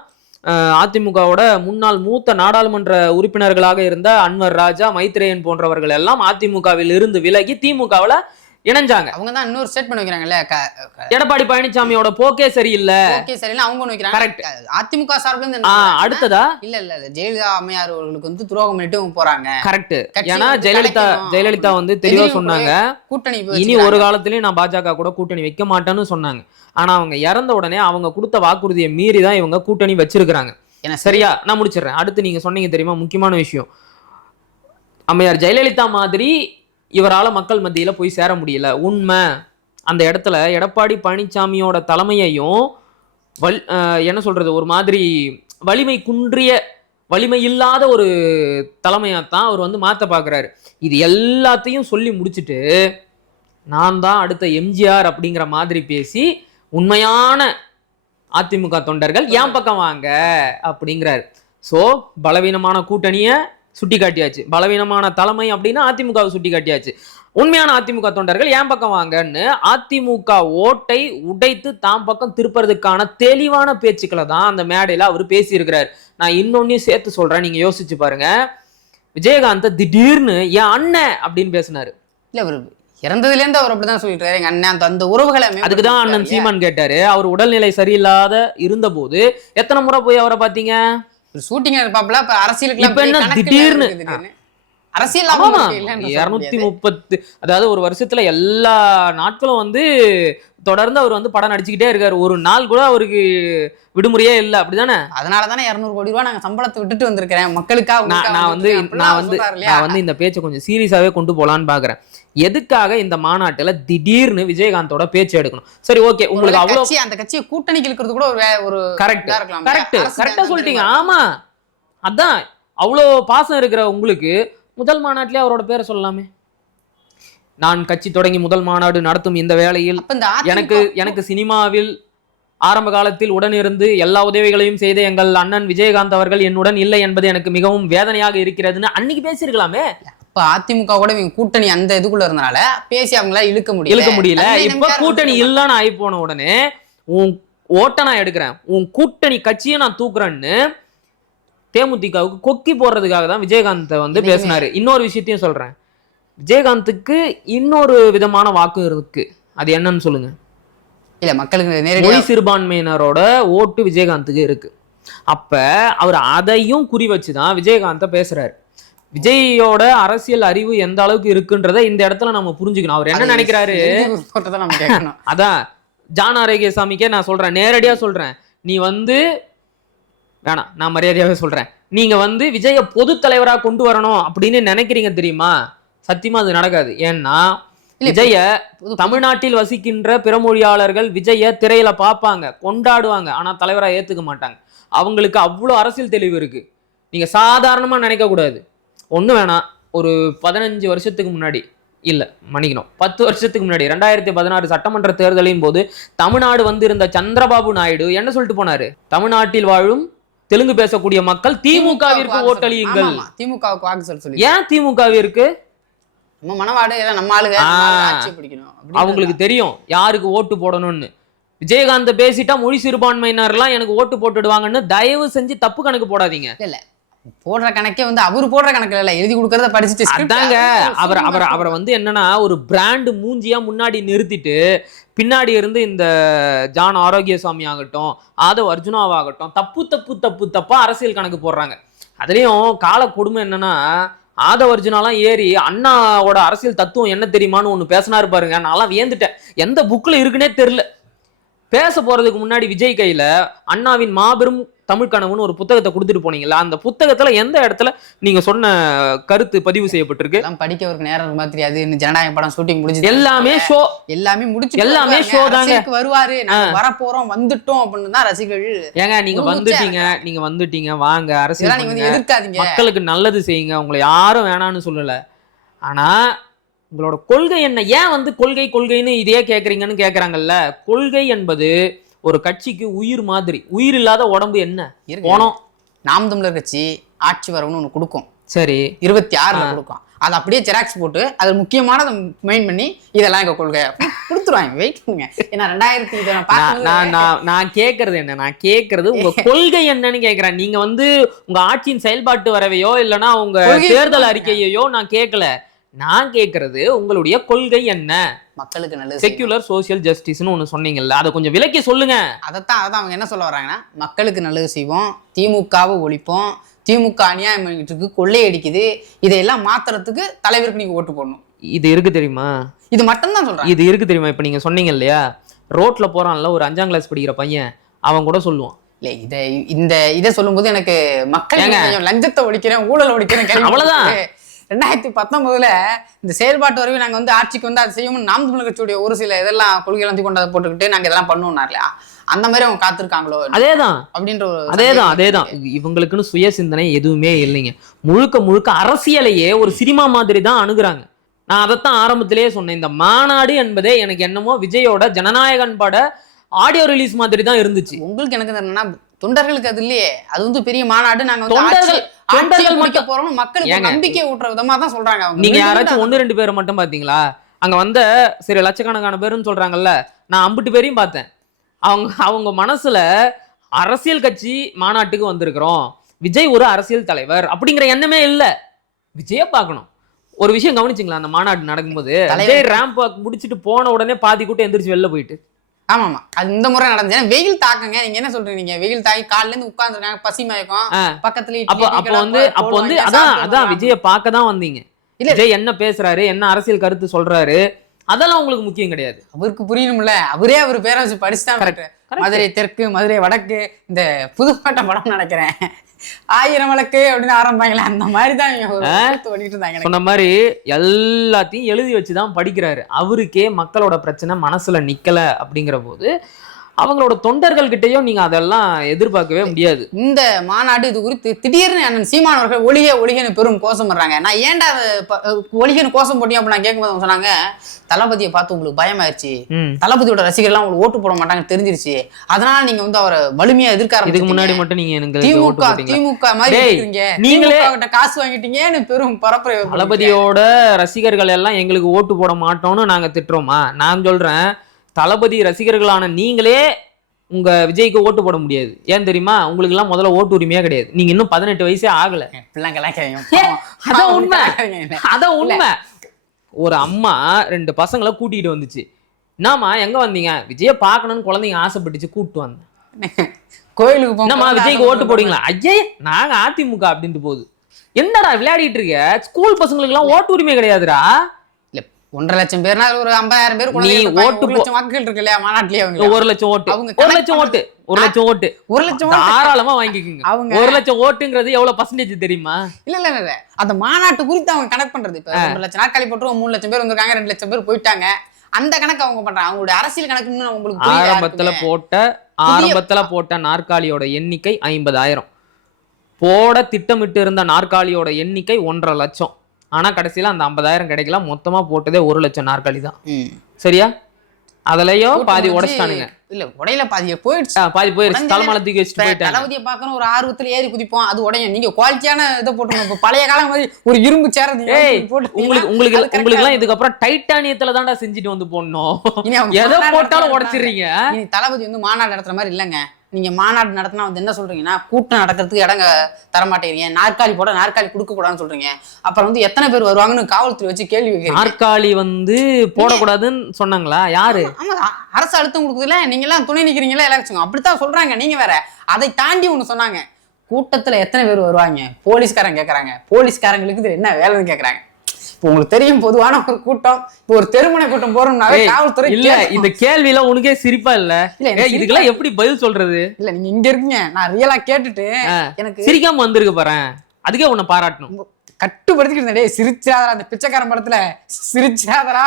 அதிமுகவோட முன்னாள் மூத்த நாடாளுமன்ற உறுப்பினர்களாக இருந்த அன்வர் ராஜா, மைத்ரேயன் போன்றவர்கள் எல்லாம் அதிமுகவில் இருந்து விலகி திமுகவுல இணைஞ்சாங்க. அவங்க தான் இன்னொரு ஸ்டேட்மென்ட் வைக்கிறாங்கல்ல, எடப்பாடி பழனிசாமியோட போக்கே சரியில்லை, அவங்க ஒண்ணு வைக்கிறாங்க. கரெக்ட். அதிமுக சார்பில் இருந்து அடுத்ததா இல்ல ஜெயலலிதா அம்மையார் அவர்களுக்கு வந்து துரோகம் பண்ணிட்டு போறாங்க. கரெக்ட். ஏன்னா ஜெயலலிதா வந்து தெளிவா சொன்னாங்க, கூட்டணி இனி ஒரு காலத்திலயும் நான் பாஜக கூட கூட்டணி வைக்க மாட்டேன்னு சொன்னாங்க. ஆனா அவங்க இறந்த உடனே அவங்க கொடுத்த வாக்குறுதியை மீறி தான் இவங்க கூட்டணி வச்சிருக்கிறாங்க. சரியா? நான் முடிச்சிடுறேன். அடுத்து நீங்க சொன்னீங்க தெரியுமா, முக்கியமான விஷயம், அம்மையார் ஜெயலலிதா மாதிரி இவரால மக்கள் மத்தியில போய் சேர முடியல. உண்மை. அந்த இடத்துல எடப்பாடி பழனிசாமியோட தலைமையையும் என்ன சொல்றது, ஒரு மாதிரி வலிமை குன்றிய, வலிமை இல்லாத ஒரு தலைமையாத்தான் அவர் வந்து மாத்த பாக்குறாரு. இது எல்லாத்தையும் சொல்லி முடிச்சுட்டு நான் தான் அடுத்த எம்ஜிஆர் அப்படிங்கிற மாதிரி பேசி உண்மையான அதிமுக தொண்டர்கள் என் பக்கம் வாங்க அப்படிங்கிறாரு. சோ பலவீனமான கூட்டணிய சுட்டி காட்டியாச்சு, பலவீனமான தலைமை அப்படின்னா அதிமுகவை சுட்டி காட்டியாச்சு. உண்மையான அதிமுக தொண்டர்கள் என் பக்கம் வாங்கன்னு அதிமுக ஓட்டை உடைத்து தாம் பக்கம் திருப்பறதுக்கான தெளிவான பேச்சுக்களை தான் அந்த மேடையில அவர் பேசியிருக்கிறார். நான் இன்னொன்னையும் சேர்த்து சொல்றேன், நீங்க யோசிச்சு பாருங்க. விஜயகாந்த் திடீர்னு என் அண்ணன் அப்படின்னு பேசினாரு. இல்ல, அவர் இறந்ததுல இருந்து அவர் அப்படிதான் சொல்லிட்டு எங்க அண்ணன் அந்த உறவுகளை. அதுக்குதான் அண்ணன் சீமான் கேட்டாரு, அவர் உடல்நிலை சரியில்லாத இருந்த போது எத்தனை முறை போய் அவரை பாத்தீங்க? ஷூட்டிங் இருப்பாப்ல. இப்ப அரசியலுக்கு இப்ப என்ன திடீர்னு அரசியல் 230, அதாவது ஒரு வருஷத்துல எல்லா நாட்களும் வந்து தொடர்ந்து அவர் வந்து படம் நடிச்சுக்கிட்டே இருக்காரு. ஒரு நாள் கூட அவருக்கு விடுமுறையே இல்லை, அப்படிதானே? அதனாலதானே 200 கோடி ரூபாய் நாங்க சம்பளத்தை விட்டுட்டு வந்திருக்கிறேன் மக்களுக்காக. நான் வந்து இந்த பேச்சை கொஞ்சம் சீரியஸாவே கொண்டு போலான்னு பாக்குறேன். எதுக்காக இந்த மாநாட்டுல திடீர்னு விஜயகாந்தோட பேச்சு எடுக்கணும்? சரி, ஓகே, உங்களுக்கு அவ்வளவு அந்த கட்சியை கூட்டணிக்கு இருக்கிறது கூட ஒரு கரெக்டா சொல்லிட்டீங்க. ஆமா, அதான் அவ்வளோ பாசம் இருக்கிற உங்களுக்கு முதல் மாநாட்டிலே அவரோட பேரை சொல்லலாமே. நான் கட்சி தொடங்கி முதல் மாநாடு நடத்தும் இந்த வேளையில் எனக்கு சினிமாவில் ஆரம்ப காலத்தில் உடனிருந்து எல்லா உதவிகளையும் செய்த எங்கள் அண்ணன் விஜயகாந்த் அவர்கள் என்னுடன் இல்லை என்பது எனக்கு மிகவும் வேதனையாக இருக்கிறதுன்னு அன்னைக்கு பேசியிருக்கலாமே. இப்ப அதிமுக கூட கூட்டணி அந்த இதுக்குள்ள இருந்தனால பேசி அவங்கள இழுக்க முடியல. இப்ப கூட்டணி இல்லன்னு ஆகி போன உடனே உன் ஓட்ட நான் எடுக்கிறேன், உன் கூட்டணி கட்சியை நான் தூக்குறேன்னு தேமுதிகவுக்கு கொக்கி போடுறதுக்காக தான் விஜயகாந்த் வந்து பேசினாரு. இன்னொரு விஷயத்தையும் சொல்றேன், விஜயகாந்துக்கு இன்னொரு விதமான வாக்கு இருக்கு. அது என்னன்னு சொல்லுங்க. இல்ல, மக்களுக்கு மொழி சிறுபான்மையினரோட ஓட்டு விஜயகாந்துக்கு இருக்கு. அப்ப அவர் அதையும் குறி வச்சுதான் விஜயகாந்த பேசுறாரு. விஜயோட அரசியல் அறிவு எந்த அளவுக்கு இருக்குன்றத இந்த இடத்துல நம்ம புரிஞ்சுக்கணும். அவர் என்ன நினைக்கிறாரு, அதான் ஜான் ஆரோக்கியசாமிக்கே நான் சொல்றேன், நேரடியா சொல்றேன், நீ வந்து வேணாம், நான் மரியாதையாவே சொல்றேன், நீங்க வந்து விஜய பொது தலைவரா கொண்டு வரணும் அப்படின்னு நினைக்கிறீங்க தெரியுமா? சத்தியமா அது நடக்காது. ஏன்னா விஜய தமிழ்நாட்டில் வசிக்கின்ற பிறமொழியாளர்கள் விஜய திரையில பார்ப்பாங்க, கொண்டாடுவாங்க, ஆனா தலைவரா ஏத்துக்க மாட்டாங்க. அவங்களுக்கு அவ்வளவு அரசியல் தெளிவு இருக்கு. நீங்க சாதாரணமா நினைக்க கூடாது. ஒண்ணு வேணாம், ஒரு 15 வருஷத்துக்கு முன்னாடி, இல்ல மன்னிக்கணும், 10 வருஷத்துக்கு முன்னாடி 2016 சட்டமன்ற தேர்தலின் போது தமிழ்நாடு வந்து இருந்த சந்திரபாபு நாயுடு என்ன சொல்லிட்டு போனாரு? தமிழ்நாட்டில் வாழும் தெலுங்கு பேசக்கூடிய மக்கள் திமுகவிற்கு ஓட்டளியுங்கள். திமுகவுக்கு வாக்கு சொல்லி. ஏன் திமுகவிற்கு? அவங்களுக்கு தெரியும் யாருக்கு ஓட்டு போடணும்னு. விஜயகாந்த் பேசிட்டா மொழி சிறுபான்மையினர்லாம் எனக்கு ஓட்டு போட்டுடுவாங்கன்னு தயவு செஞ்சு தப்பு கணக்கு போடாதீங்க. இல்ல, போடுற கணக்கே வந்து அவரு போடுற கணக்குல இல்ல, எழுதி கொடுக்கறத படிச்சுட்டு அதாங்க அவரை வந்து என்னன்னா ஒரு பிராண்ட் மூஞ்சியா முன்னாடி நிறுத்திட்டு பின்னாடி இருந்து இந்த ஜான் ஆரோக்கியசாமி ஆகட்டும், ஆதவ் அர்ஜுனாவாகட்டும் தப்பா அரசியல் கணக்கு போடுறாங்க. அதுலயும் கால கொடுமை என்னன்னா, ஆதவ் அர்ஜுனாலாம் ஏறி அண்ணாவோட அரசியல் தத்துவம் என்ன தெரியுமான்னு ஒண்ணு பேசினாரு பாருங்க. நான்லாம் வியந்துட்டேன், எந்த புக்ல இருக்குன்னே தெரியல. பேச போறதுக்கு முன்னாடி விஜய் கையில அண்ணாவின் மாபெரும் தமிழ் கனவுன்னு ஒரு புத்தகத்தை கொடுத்துட்டு போனீங்களா? அந்த புத்தகத்துல எந்த இடத்துல நீங்க சொன்ன கருத்து பதிவு செய்யப்பட்டிருக்கு? படிக்கவருக்கு நேரம் தெரியாது. ஜனநாயக படம் ஷூட்டிங் முடிஞ்சு எல்லாமே ஷோ, எல்லாமே ஷோ தாங்க. வருவாரு, வரப்போறோம், வந்துட்டோம் அப்படின்னு தான் ரசிகர்கள். ஏங்க நீங்க வந்துட்டீங்க வாங்க, அரசியல் எதிர்க்காதீங்க, மக்களுக்கு நல்லது செய்யுங்க, உங்களை யாரும் வேணான்னு சொல்லல. ஆனா உங்களோட கொள்கை என்ன? ஏன் வந்து கொள்கை கொள்கைன்னு இதே கேக்குறீங்கன்னு கேக்குறாங்கல்ல. கொள்கை என்பது ஒரு கட்சிக்கு உயிர் மாதிரி. உயிர் இல்லாத உடம்பு என்ன? போனோம். நாம் தமிழர் கட்சி ஆட்சி வரவுன்னு ஒண்ணு கொடுக்கும். சரி, 26ல கொடுக்கும். அதை அப்படியே ஜெராக்ஸ் போட்டு அது முக்கியமானதை மெயின் பண்ணி இதெல்லாம் எங்க கொள்கை கொடுத்துருவாங்க. வெயிட் பண்ணுங்க. ஏன்னா 2000 நான் கேக்குறது என்ன? நான் கேக்குறது உங்க கொள்கை என்னன்னு கேக்குறேன். நீங்க வந்து உங்க ஆட்சியின் செயல்பாட்டு வரவையோ இல்லைன்னா உங்க தேர்தல் அறிக்கையோ நான் கேட்கல. நான் கேக்குறது உங்களுடைய கொள்கை என்ன? மக்களுக்கு நல்லது, செக்யூலர் சோசியல் ஜஸ்டிஸ்னு ஒண்ணு சொன்னீங்கல்ல, அதை கொஞ்சம் விளக்கி சொல்லுங்க. அதைத்தான் அவங்க என்ன சொல்ல வர்றாங்கன்னா, மக்களுக்கு நல்லது செய்வோம், திமுகவை ஒழிப்போம், திமுக அநியாயம் பண்ணிட்டு இருக்கு, கொள்ளையடிக்குது, இதையெல்லாம் மாத்துறதுக்கு தலைவருக்கு நீங்க ஓட்டு போடணும். இது இருக்கு தெரியுமா? இது மட்டும் தான் சொல்றேன். இது இருக்கு தெரியுமா? இப்ப நீங்க சொன்னீங்க இல்லையா, ரோட்ல போறான்ல ஒரு 5ஆம் கிளாஸ் படிக்கிற பையன், அவன் கூட சொல்லுவான். இல்ல இதை சொல்லும்போது எனக்கு மக்கள் லஞ்சத்தை ஒழிக்கிறேன், ஊழல் ஒழிக்கிறேன், அவ்வளவுதான். 2019ல இந்த செயல்பாட்டு வரவே நாங்க வந்து ஆட்சிக்கு வந்து அதை செய்யணும், நாம் தமிழர் கட்சியுடைய ஒரு சில இதெல்லாம் கொள்கைகள் வந்து கொண்டு அதை போட்டுக்கிட்டு நாங்க இதெல்லாம் பண்ணுவோம்னா இல்லையா, அந்த மாதிரி அவங்க காத்திருக்காங்களோ? அதேதான் அப்படின்ற அதேதான். இவங்களுக்குன்னு சுய சிந்தனை எதுவுமே இல்லைங்க. முழுக்க முழுக்க அரசியலையே ஒரு சினிமா மாதிரி தான் அணுகுறாங்க. நான் அதைத்தான் ஆரம்பத்திலேயே சொன்னேன். இந்த மாநாடு என்பதே எனக்கு என்னமோ விஜயோட ஜனநாயகன் பட ஆடியோ ரிலீஸ் மாதிரி தான் இருந்துச்சு. உங்களுக்கு எனக்கு என்னன்னா, தொண்டர்களுக்கு அது இல்லையே, அது வந்து பெரிய மாநாடு, நாங்க வந்து தொண்டர்கள் மட்டும் போறோம், மக்களுக்கு நம்பிக்கை ஊட்டுற விதமா தான் சொல்றாங்க. நீங்க யாராச்சும் 1-2 பேரை மட்டும் பாத்தீங்களா? அங்க வந்த சரி லட்சக்கணக்கான பேருன்னு சொல்றாங்கல்ல, நான் 50 பேரையும் பார்த்தேன். அவங்க மனசுல அரசியல் கட்சி மாநாட்டுக்கு வந்திருக்கிறோம், விஜய் ஒரு அரசியல் தலைவர் அப்படிங்கிற எண்ணமே இல்ல. விஜய பார்க்கணும். ஒரு விஷயம் கவனிச்சிங்களா? அந்த மாநாடு நடக்கும்போது விஜய் ரேம்ப் வாக் முடிச்சுட்டு போன உடனே பாதி கூட்டம் எந்திரிச்சு வெளில போயிட்டு. ஆமாமா, அது இந்த முறை நடந்துச்சு. வெயில் தாக்கங்க, நீங்க என்ன சொல்றீங்க? நீங்க வெயில் தாக்கி காலையில இருந்து உட்கார்ந்துருக்காங்க, பசி மயக்கம் பக்கத்துல. அப்ப வந்து அதான் விஜய பார்க்க தான் வந்தீங்க. விஜய் என்ன பேசுறாரு, என்ன அரசியல் கருத்து சொல்றாரு, அதெல்லாம் உங்களுக்கு முக்கியம் கிடையாது. அவருக்கு புரியணும்ல, அவரே அவர் பேரை வச்சு படிச்சுதான். மதுரை தெற்கு, மதுரை வடக்கு, இந்த புதுப்பாட்ட படம் நினைக்கிறேன், 1000 வழக்கு அப்படின்னு ஆரம்பிப்பாங்களே, அந்த மாதிரிதான் சொன்ன மாதிரி எல்லாத்தையும் எழுதி வச்சுதான் படிக்கிறாரு. அவருக்கே மக்களோட பிரச்சனை மனசுல நிக்கல அப்படிங்கிற போது அவங்களோட தொண்டர்கள் கிட்டையும் நீங்க அதெல்லாம் எதிர்பார்க்கவே முடியாது. இந்த மாநாடு இது குறித்து திடீர்னு அண்ணன் சீமான் அவர்கள் ஒளிகன்னு பெரும் கோஷம் பண்றாங்க. நான் ஏன்டா ஒளிகன்னு கோஷம் போட்டியும் அப்ப நான் கேட்கும்போது சொன்னாங்க, தளபதியை பார்த்து உங்களுக்கு பயமாயிருச்சு, தளபதியோட ரசிகர்லாம் உங்களுக்கு ஓட்டு போட மாட்டாங்கன்னு தெரிஞ்சிருச்சு, அதனால நீங்க வந்து அவரை வலிமையா எதிர்க்க. இதுக்கு முன்னாடி மட்டும் நீங்க எனக்கு திமுக மாதிரி நீங்களே காசு வாங்கிட்டீங்கன்னு பெரும் பரப்புரை. தளபதியோட ரசிகர்கள் எல்லாம் எங்களுக்கு ஓட்டு போட மாட்டோம்னு நாங்க திட்டுறோமா? நான் சொல்றேன், தளபதி ரசிகர்களான நீங்களே உங்க விஜய்க்கு ஓட்டு போட முடியாது. ஏன் தெரியுமா? உங்களுக்கு எல்லாம் முதல்ல ஓட்டு உரிமையே கிடையாது. நீங்க இன்னும் 18 வயசே ஆகல. அதான் உண்மை. ஒரு அம்மா 2 பசங்களை கூட்டிட்டு வந்துச்சு. என்னம்மா எங்க வந்தீங்க? விஜய பாக்கணும்னு குழந்தைங்க ஆசைப்பட்டுச்சு, கூப்பிட்டு வந்தேன். கோயிலுக்கு என்னம்மா விஜய்க்கு ஓட்டு போடுவீங்களா? ஐயே நாங்க அதிமுக அப்படின்ட்டு போகுது. என்னடா விளையாடிட்டு இருக்க? ஸ்கூல் பசங்களுக்கு எல்லாம் ஓட்டு உரிமை கிடையாதுடா. 1.5 லட்சம் பேர்னா ஒரு 50,000 பேர், 1 லட்சம் வாக்குகள் இருக்கு இல்லையா மாநாட்டிலேயே? 1 லட்சம் ஓட்டு, 1 லட்சம் தாராளமா வாங்கிக்கோங்க. 1 லட்சம் ஓட்டுங்கிறது எவ்வளவு பர்சன்டேஜ் தெரியுமா? இல்ல அந்த மாநாட்டு குறித்து அவங்க கணக்கு பண்றது. இப்ப 2 லட்சம் நாற்காலி போட்டு 3 லட்சம் பேர் வந்திருக்காங்க, 2 லட்சம் பேர் போயிட்டாங்க, அந்த கணக்கு அவங்க பண்றாங்க. அவங்களுடைய அரசியல் கணக்குன்னு உங்களுக்கு ஆரம்பத்துல போட்ட நாற்காலியோட எண்ணிக்கை 50,000, போட திட்டமிட்டு இருந்த நாற்காலியோட எண்ணிக்கை 1.5 லட்சம். ஆனா கடைசியில அந்த 50,000 கிடைக்கல. மொத்தமா போட்டதே 1 லட்சம் நாற்காலி தான். சரியா? அதுலயும் பாதி உடைச்சிட்டானுங்க. இல்ல உடையில பாதி போயிடுச்சு. பாதி போயிடுச்சு. தலைமால தூக்கி வச்சுட்டு போயிட்டாங்க. தளபதியை பார்க்கணும் ஒரு ஆர்வத்துல ஏறி குதிப்போம், அது உடையும். நீங்க குவாலிட்டியான இதை போட்டுருங்க. பழைய காலம் மாதிரி ஒரு இரும்பு சேர உங்களுக்கு எல்லாம் இதுக்கப்புறம் டைட்டானியத்துல தான்டா செஞ்சுட்டு வந்து போடணும். எதை போட்டாலும் உடைச்சிடுறீங்க. தளபதி வந்து மாநாடு நடத்துற மாதிரி இல்லங்க. நீங்க மாநாடு நடத்தினா வந்து என்ன சொல்றீங்கன்னா, கூட்டம் நடக்கிறதுக்கு இடங்க தரமாட்டேறீங்க, நாற்காலி போட நாற்காலி கொடுக்க கூடாதுன்னு சொல்றீங்க. அப்புறம் வந்து எத்தனை பேர் வருவாங்கன்னு காவல்துறை வச்சு கேள்வி கேட்க. நாற்காலி வந்து போடக்கூடாதுன்னு சொன்னாங்களா? யாரு? ஆமா, அரசு அழுத்தம் கொடுக்குதுல, நீங்க எல்லாம் துணை நிக்கிறீங்களா எலெக்ஷன், அப்படித்தான் சொல்றாங்க. நீங்க வேற அதை தாண்டி ஒண்ணு சொன்னாங்க, கூட்டத்துல எத்தனை பேர் வருவாங்க போலீஸ்காரங்க கேக்குறாங்க. போலீஸ்காரங்களுக்கு இது என்ன வேலைன்னு கேக்குறாங்க. இப்போ உங்களுக்கு தெரியும், பொதுவான ஒரு கூட்டம், இப்போ ஒரு தெருமுனை கூட்டம் போறோம்னாவே காவல்துறை இல்ல. இந்த கேள்வி எல்லாம் உனக்கே சிரிப்பா இல்ல? இதுக்கெல்லாம் எப்படி பதில் சொல்றது? இல்ல நீங்க இங்க இருக்கீங்க, நான் ரியலா கேட்டுட்டு எனக்கு சிரிக்காம வந்திருக்கு பாரு, அதுக்கே உன்னை பாராட்டணும். கட்டுப்படுத்திக்கிட்டு டேய் சிரிச்சாதரா, அந்த பிச்சைக்காரன் படத்துல சிரிச்சாதரா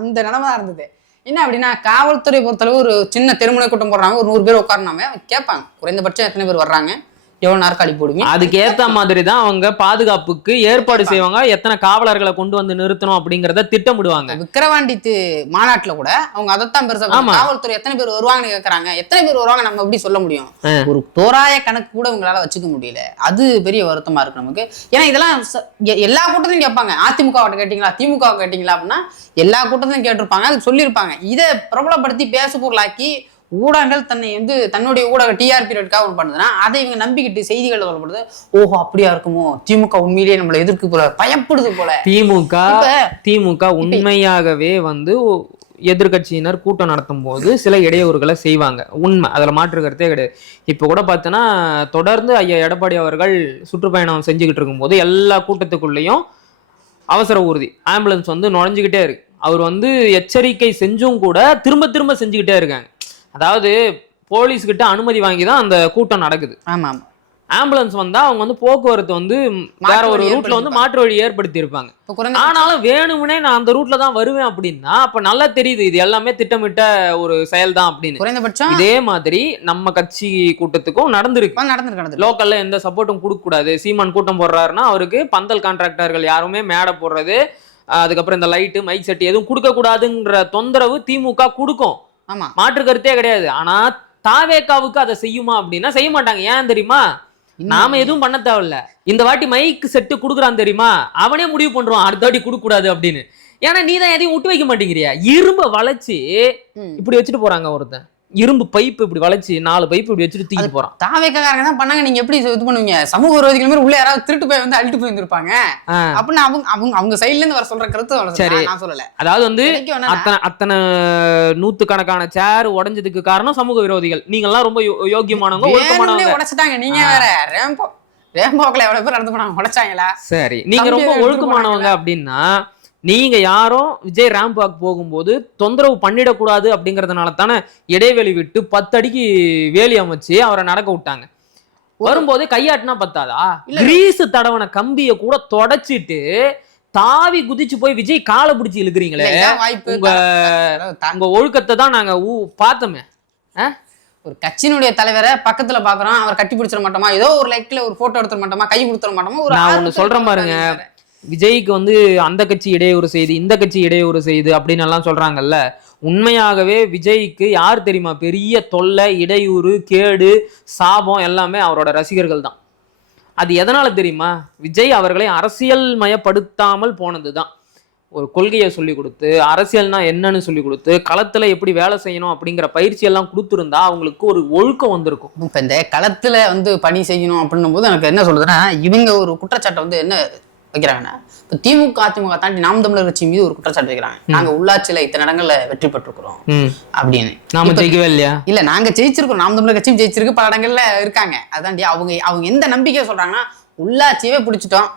அந்த நிலைமை தான் இருந்தது. என்ன அப்படின்னா, காவல்துறை பொறுத்தளவு ஒரு சின்ன தெருமுனை கூட்டம் போடுறாங்க, ஒரு 100 பேர் உட்காரனாமே கேட்பாங்க, குறைந்தபட்சம் எத்தனை பேர் வர்றாங்க, எவ்வளவு நாற்காலி போடுவீங்க, அதுக்கு ஏத்த மாதிரி தான் அவங்க பாதுகாப்புக்கு ஏற்பாடு செய்வாங்க, எத்தனை காவலர்களை கொண்டு வந்து நிறுத்தணும் அப்படிங்கறத திட்டமிடுவாங்க. விக்கிரவாண்டி மாநாட்டுல கூட அவங்க அதைத்தான் பெருசா காவல்துறை எத்தனை பேர் வருவாங்கன்னு கேக்குறாங்க. எத்தனை பேர் வருவாங்க நம்ம எப்படி சொல்ல முடியும்? ஒரு தோராய கணக்கு கூட உங்களால வச்சுக்க முடியல. அது பெரிய வருத்தமா இருக்கு நமக்கு. ஏன்னா இதெல்லாம் எல்லா கூட்டத்திலும் கேட்பாங்க. அதிமுக கேட்டீங்களா, திமுக கேட்டீங்களா அப்படின்னா எல்லா கூட்டத்திலும் கேட்டிருப்பாங்க, அது சொல்லியிருப்பாங்க. இதை பிரபலப்படுத்தி பேசு பொருளாக்கி ஊடகங்கள் தன்னை தன்னுடைய ஊடக டிஆர்பி ரேட்டுக்காக ஒன்று பண்ணுதுன்னா அதை இவங்க நம்பிக்கிட்டு செய்திகள் சொல்லப்படுது. ஓஹோ அப்படியா இருக்குமோ, திமுக உண்மையிலேயே நம்மளை எதிர்க்கு போல, பயப்படுது போல. திமுக உண்மையாகவே எதிர்கட்சியினர் கூட்டம் நடத்தும் போது சில இடையூறுகளை செய்வாங்க, உண்மை, அதுல மாற்று கருத்தே கிடையாது. இப்ப கூட பார்த்தோன்னா தொடர்ந்து ஐயா எடப்பாடி அவர்கள் சுற்றுப்பயணம் செஞ்சுக்கிட்டு இருக்கும்போது எல்லா கூட்டத்துக்குள்ளேயும் அவசர ஊர்தி ஆம்புலன்ஸ் நுழைஞ்சுக்கிட்டே இருக்கு. அவர் எச்சரிக்கை செஞ்சும் கூட திரும்ப திரும்ப செஞ்சுக்கிட்டே இருக்காங்க. அதாவது போலீஸ் கிட்ட அனுமதி வாங்கி தான் அந்த கூட்டம் நடக்குது. ஆமா, ஆம்புலன்ஸ் வந்தா அவங்க போக்குவரத்து வேற ஒரு ரூட்ல மாற்று வழி ஏற்படுத்தி இருப்பாங்க. ஆனாலும் வேணும்னே நான் அந்த ரூட்ல தான் வருவேன் அப்படின்னா அப்ப நல்லா தெரியுது இது எல்லாமே திட்டமிட்ட ஒரு செயல் தான் அப்படின்னு. குறைந்தபட்சம் இதே மாதிரி நம்ம கட்சி கூட்டத்துக்கும் நடந்திருக்கு. லோக்கல்ல எந்த சப்போர்ட்டும் கொடுக்க கூடாது. சீமான் கூட்டம் போடுறாருன்னா அவருக்கு பந்தல் கான்ட்ராக்டர்கள் யாருமே மேடை போடுறது, அதுக்கப்புறம் இந்த லைட்டு மைக் செட் எதுவும் கொடுக்க கூடாதுங்கிற தொந்தரவு திமுக கொடுக்கும், மாற்று கருத்தே கிடையாது. ஆனா தாவேகாவுக்கு அதை செய்யுமா அப்படின்னா செய்ய மாட்டாங்க. ஏன் தெரியுமா? நாம எதுவும் பண்ண தேவையில்ல. இந்த வாட்டி மைக் செட்டு குடுக்குறான் தெரியுமா, அவனே முடிவு பண்றான் அடுத்த வாட்டி கொடுக்க கூடாது அப்படின்னு. ஏன்னா நீ தான் எதையும் விட்டு வைக்க மாட்டேங்கிறியா. இரும்ப வளைச்சு இப்படி வச்சுட்டு போறாங்க. ஒருத்தன் இரும்பு பைப் இப்படி வளைச்சு 4 பைப் இப்படி வச்சுட்டு தூக்கி போறான். தாவேக்காரங்க தான் பண்ணாங்க. நீங்க எப்படி இது பண்ணுவீங்க? சமூக விரோதிகள் மாதிரி உள்ள யாராவது திருட்டு போய் அழிட்டு போய் வந்திருப்பாங்க அப்படின்னு அவங்க சைட்ல இருந்து வர சொல்ற கருத்து சரி நான் சொல்லல. அதாவது அத்தனை நூத்துக்கணக்கான சேர் உடைஞ்சதுக்கு காரணம் சமூக விரோதிகள். நீங்க எல்லாம் ரொம்ப யோக்கியமானவங்க, ஒழுக்கமானவங்க. உடைச்சிட்டாங்க. நீங்க வேற ரேம்போக்ல எவ்வளவு பேர் நடந்து போனாங்க, உடைச்சாங்களா? சரி, நீங்க ரொம்ப ஒழுக்கமானவங்க அப்படின்னா நீங்க யாரும் விஜய் ரேம்ப் வாக் போகும்போது தொந்தரவு பண்ணிடக்கூடாது அப்படிங்கறதுனால தானே இடைவெளி விட்டு 10 அடிக்கு வேலி அமைச்சு அவரை நடக்க விட்டாங்க. வரும்போது கையாட்டினா பத்தாதா? கிரீஸ் தடவன கம்பிய கூட தொடச்சிட்டு தாவி குதிச்சு போய் விஜய் காலை பிடிச்சி இழுக்கிறீங்களே, உங்க ஒழுக்கத்தை தான் நாங்க பார்த்தோமே. ஒரு கட்சியினுடைய தலைவரை பக்கத்துல பாக்குறோம், அவர் கட்டி பிடிச்சிட மாட்டோமா, ஏதோ ஒரு லைக்ல ஒரு போட்டோ எடுத்துட மாட்டோமா, கை கொடுத்துட மாட்டோமா? நான் ஒண்ணு சொல்றேன் பாருங்க, விஜய்க்கு அந்த கட்சி இடையூறு செய்து இந்த கட்சி இடையூறு செய்து அப்படின்னு எல்லாம் சொல்றாங்கல்ல. உண்மையாகவே விஜய்க்கு யார் தெரியுமா பெரிய தொல்லை, இடையூறு, கேடு, சாபம் எல்லாமே அவரோட ரசிகர்கள் தான். அது எதனால தெரியுமா? விஜய் அவர்களை அரசியல் மயப்படுத்தாமல் போனதுதான். ஒரு கொள்கையை சொல்லி கொடுத்து, அரசியல்னா என்னன்னு சொல்லி கொடுத்து, களத்துல எப்படி வேலை செய்யணும் அப்படிங்கிற பயிற்சி எல்லாம் கொடுத்துருந்தா அவங்களுக்கு ஒரு ஒழுக்கம் வந்திருக்கும். இப்ப இந்த களத்துல பணி செய்யணும் அப்படின்னும் போது எனக்கு என்ன சொல்றதுன்னா, இவங்க ஒரு குற்றச்சாட்டை என்ன வைக்கிறாங்கன்னா, இப்ப திமுக அதிமுக தாண்டி நாம் தமிழர் கட்சி மீது ஒரு குற்றச்சாட்டு வைக்கிறாங்க. நாங்க உள்ளாட்சியில இத்தனை இடங்கள்ல வெற்றி பெற்றிருக்கிறோம் அப்படின்னு. நாம ஜெயிக்கவே இல்லையா? இல்ல, நாங்க ஜெயிச்சிருக்கோம், நாம் தமிழர் கட்சியும் ஜெயிச்சிருக்கு, பல இடங்கள்ல இருக்காங்க. அதாண்டி அவங்க எந்த நம்பிக்கையை சொல்றாங்கன்னா, உள்ளாட்சியவே பிடிச்சிட்டோம்,